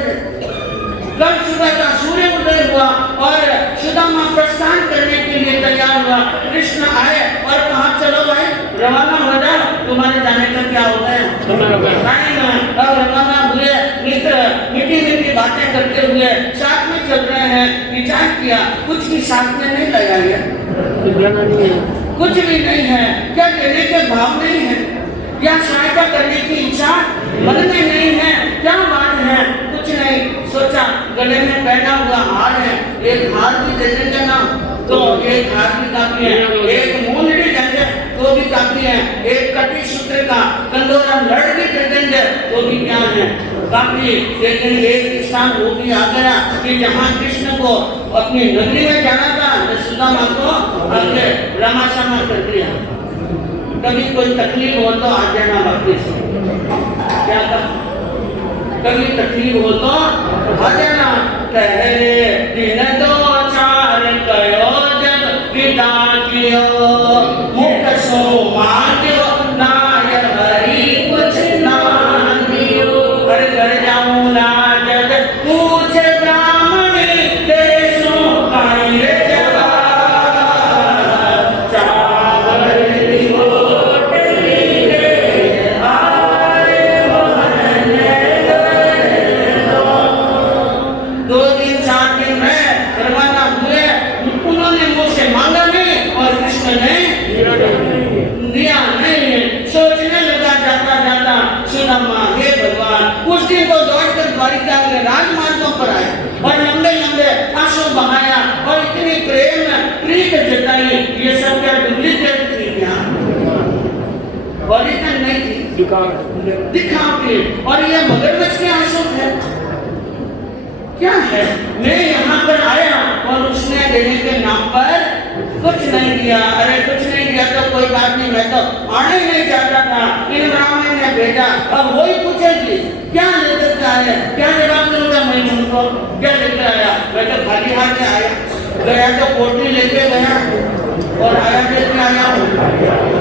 का सूर्य उदय हुआ और सुदामा प्रस्थान करने के लिए तैयार हुआ। कृष्ण आए और कहा चलो भाई रवाना हो जाओ, तुम्हारे जाने का क्या होता है। और रवाना हुए, मित्र मीठी मीठी बातें करते हुए साथ में चल रहे हैं। विचार किया कुछ भी साथ में नहीं लगाया, कुछ भी नहीं है, क्या देने के भाव नहीं है, या सहायता करने की इच्छा मन में नहीं है, क्या बात है, कुछ नहीं। सोचा गले में पहना हुआ हार है, एक हार भी दे देंगे ना तो एक हार भी काफी है, एक मुंडली देंगे तो भी काफी है, एक कटी सूत्र का कंदोरा लड़ भी दे देंगे तो भी क्या है, काफी। लेकिन एक स्थान वो भी आ गया कि जहाँ कृष्ण को अपनी नगरी में जाना था, सुदामा को आगे रामाश्रम कर दिया। कभी कोई तकलीफ हो तो आ जाना वापिस, क्या था, कभी तकलीफ हो तो आ जाना। पहले दिन दो चार कयो जब विदा कियो, मुख सो मांग्यो नाय हरि कुछ ना दियो। घर घर जाऊं ना जग पूछ ब्राह्मणी, देशों काई रे जवाब, चावल दिया नहीं। सोचने लगा जाता जाता सुदामा, हे भगवान, उस दिन तो दौड़कर द्वारिका के राजमार्गों पर आया और लंबे लंबे आंसू बहाया और इतनी प्रेम प्रीत जताई, ये सब क्या डुप्लीकेट थी क्या, ओरिजिनल नहीं थी, दिखावटी। और ये मगरमच्छ के आंसू थे, क्या है। मैं यहाँ पर आया और उसने देने के नाम पर कुछ नहीं दिया। अरे कुछ नहीं दिया तो कोई बात नहीं, मैं तो आना ही नहीं चाहता था, इन ब्राह्मण ने भेजा। अब वही पूछेगी क्या लेकर आया, क्या जवाब दूंगा मैं उनको, क्या लेकर आया। मैं तो खाली हाथ से आया, गया तो पोटली लेके गया और आया लेके आया हूँ,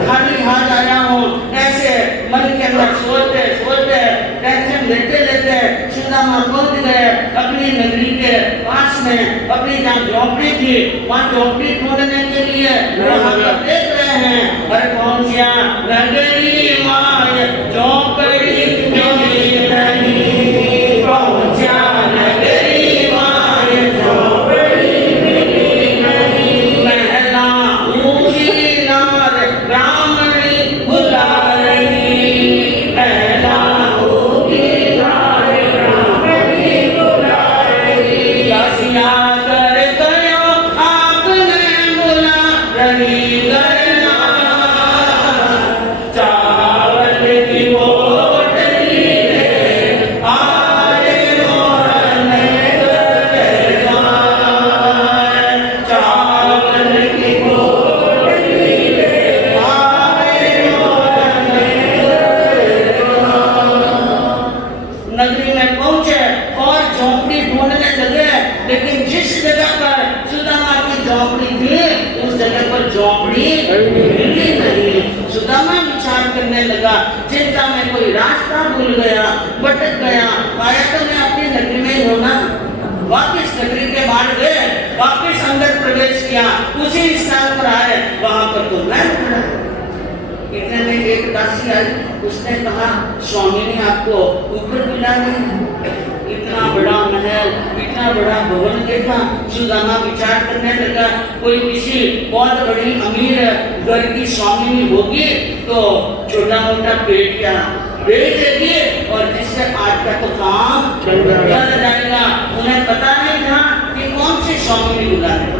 खाली हाथ आया हूँ। ऐसे मन के अंदर सोचते सोचते टेंशन लेते लेते सुदामा पहुंच गए अपनी नगरी के पास में। अपनी जहाँ झोंपड़ी थी वहाँ झोंपड़ी ढूंढने के लिए वहाँ पर देख रहे हैं। अरे कौन सी नगरी माय झोंपड़ी मिली नहीं, पहुंचा नगरी माय झोंपड़ी मिली नहीं। महला ऊंची नार ब्राह्मणी बुला रही, महला ऊंची नार ब्राह्मणी बुला रही। दासिया कर कयो आपने बुला रही, करना चावल की बोतली ले आए मोहन करना, चावल की बोतली ले आए मोहन करना। नगरी में पहुंचे और झोंपड़ी ढूंढने लगे, लेकिन जिस जगह पर सुदामा की झोंपड़ी थी उस जगह पर झोंपड़ी मिली नहीं। सुदामा विचार करने लगा, चिंता में कोई रास्ता भूल गया, भटक गया, पाया तो मैं अपनी नगरी में ही होना। वापिस नगरी के बाहर गए, वापिस अंदर प्रवेश किया, उसी स्थान पर आए, वहां पर तो मैं खड़ा। इतने में एक दासी आई, उसने कहा स्वामी ने आपको ऊपर बुला रही। इतना बड़ा महल, इतना बड़ा भवन देखा। सुदामा विचार करने लगा कोई किसी बहुत बड़ी अमीर घर की स्वामिनी होगी तो छोटा मोटा पेट क्या दे देगी और जिससे आज का तो काम चल जाएगा। उन्हें पता नहीं था कि कौन सी स्वामिनी बुला रही।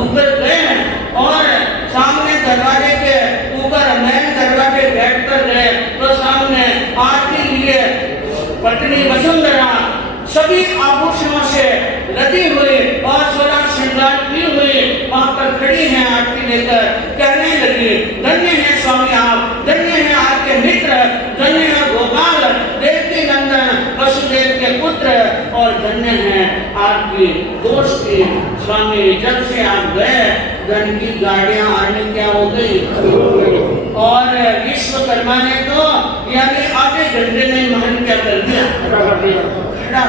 ऊपर गए और सामने दरवाजे के ऊपर मैन दरवाजे गेट पर गए तो सामने आरती लिए पत्नी वसुंधरा सभी आभूषणों से लदी हुई और सोलह श्रृंगार की हुई वहां पर खड़ी हैं आरती लेकर। कहने लगी धन्य है स्वामी आप, धन्य है आपके मित्र, धन्य है गोपाल देवकी नंदन वसुदेव के पुत्र और धन्य है आपकी दोस्ती स्वामी। जब से आप गए धन की गाड़ियां आने क्या हो गई और विश्वकर्मा ने तो यानी आधे घंटे में महल क्या कर दिया, खड़ा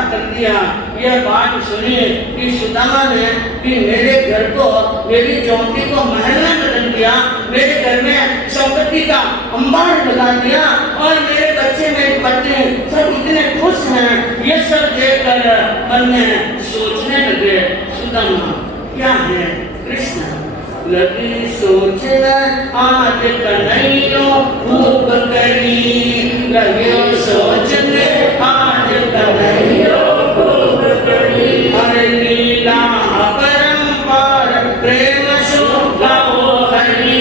कर दिया। यह बात सुनी कि सुदामा ने कि मेरे घर को, मेरी झोंपड़ी को महल में बदल दिया, मेरे घर में संपत्ति का अंबार लगा दिया और मेरे बच्चे मेरी पत्नी सब इतने खुश हैं। ये सब देखकर मन में सोचने लगे सुदामा क्या है कृष्ण लगी सोचना आज कन्हैयो खूब करी, लगी सोचने आज कन्हैयो खूब करी। हरे लीला अपरंपार प्रेम सो गाओ हरि,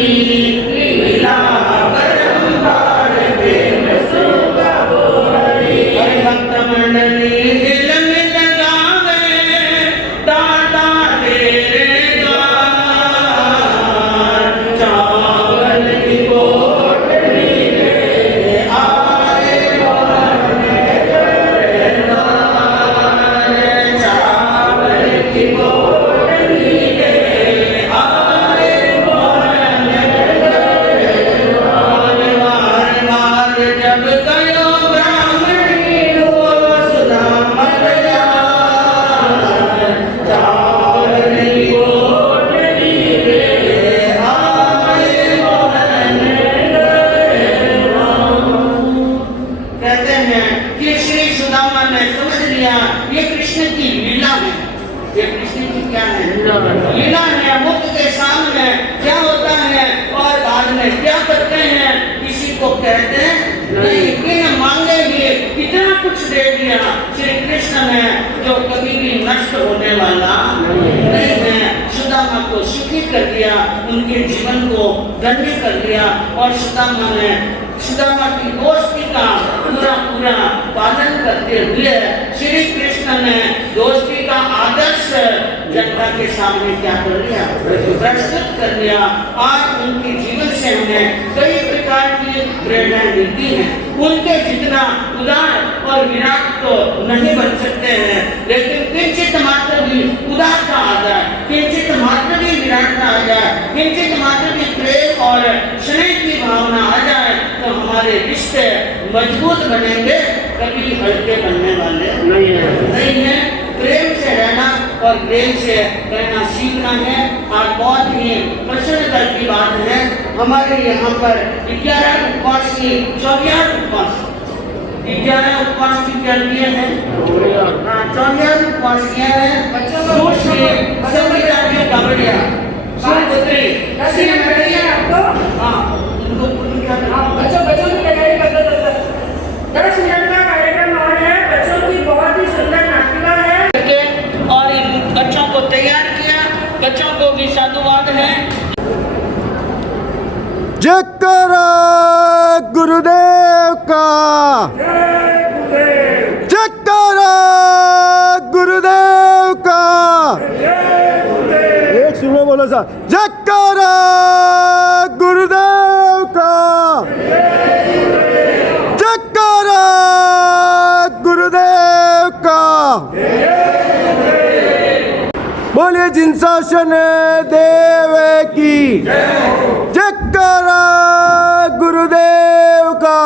लीला अपरंपार प्रेम सो गाओ हरि। हरे भक्त मंडली दिल में लगावे दादा तेरे द्वार, चावल की पोटली ले आए मोहने तेरे द्वार, चावल की पोटली ले आए मोहने तेरे द्वार। बार बार जब गयो ब्राह्मणी हो सुदामल यार, चावल की पोटली ले आए मोहने तेरे द्वार। कहते हैं कि श्री सुदामा ने समझ लिया ये कृष्ण की लीला है। ये कृष्ण की क्या है? लीला है। मुक्त के सामने क्या होता है और बाद में क्या करते हैं किसी को कहते हैं नहीं। बिना मांगे ही इतना कुछ दे दिया श्री कृष्ण ने जो कभी भी नष्ट होने वाला नहीं है। सुदामा को सुखी कर दिया, उनके जीवन को धन्य कर दिया। और सुदामा की दोस्ती का पूरा पालन करते हुए श्री कृष्ण ने दोस्ती का आदर्श जनता के सामने क्या कर लिया? प्रस्तुत कर लिया। आज उनके जीवन से हमें कई प्रकार की प्रेरणा मिलती है। उनके जितना उदार और विराट तो नहीं बन सकते हैं, लेकिन किंचित मात्र भी उदारता आ जाए, किंचित मात्र भी विराटता आ जाए, किंचित मात्र भी प्रेम और स्नेह की भावना आ जाए तो हमारे रिश्ते मजबूत बनेंगे, कभी हल्के बनने वाले नहीं है। प्रेम से रहना और प्रेम से रहना सीखना है। और बहुत ही प्रसन्नता की बात है हमारे यहाँ पर 11 उपवास की 24 उपवास 11 उपवास की क्या किए हैं? 24 उपवास किए हैं। सभी राज्य कावड़िया बच्चों की तैयारी करते 10 मिनट का कार्यक्रम और है। बच्चों की बहुत ही सुंदर नाटिका है और इन बच्चों को तैयार किया। बच्चों को भी साधुवाद है। जयकारा गुरुदेव का, जयकारा गुरुदेव का। एक सुनो बोलो सा, जयकारा गुरुदेव का, जयकारा गुरुदेव का। बोलिए जिनशासन देव की, जयकारा गुरुदेव का,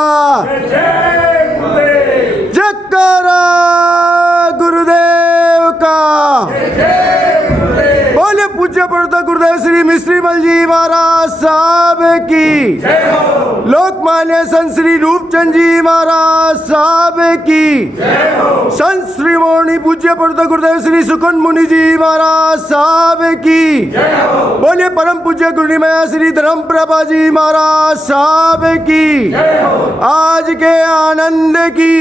जयकारा गुरुदेव का। बोलिए पूज्य प्रवक्ता गुरुदेव श्री मिश्रीमल जी महाराज साहब की, लोकमान्य संत श्री रूपचंद जी महाराज साहब की, संत श्री मोहनी पूज्य प्रवक्ता गुरुदेव श्री सुकन मुनि जी महाराज साहब की। बोलिए परम पूज्य गुरुनिमया श्री धर्म प्रभा जी महाराज साहब की। आज के आनंद की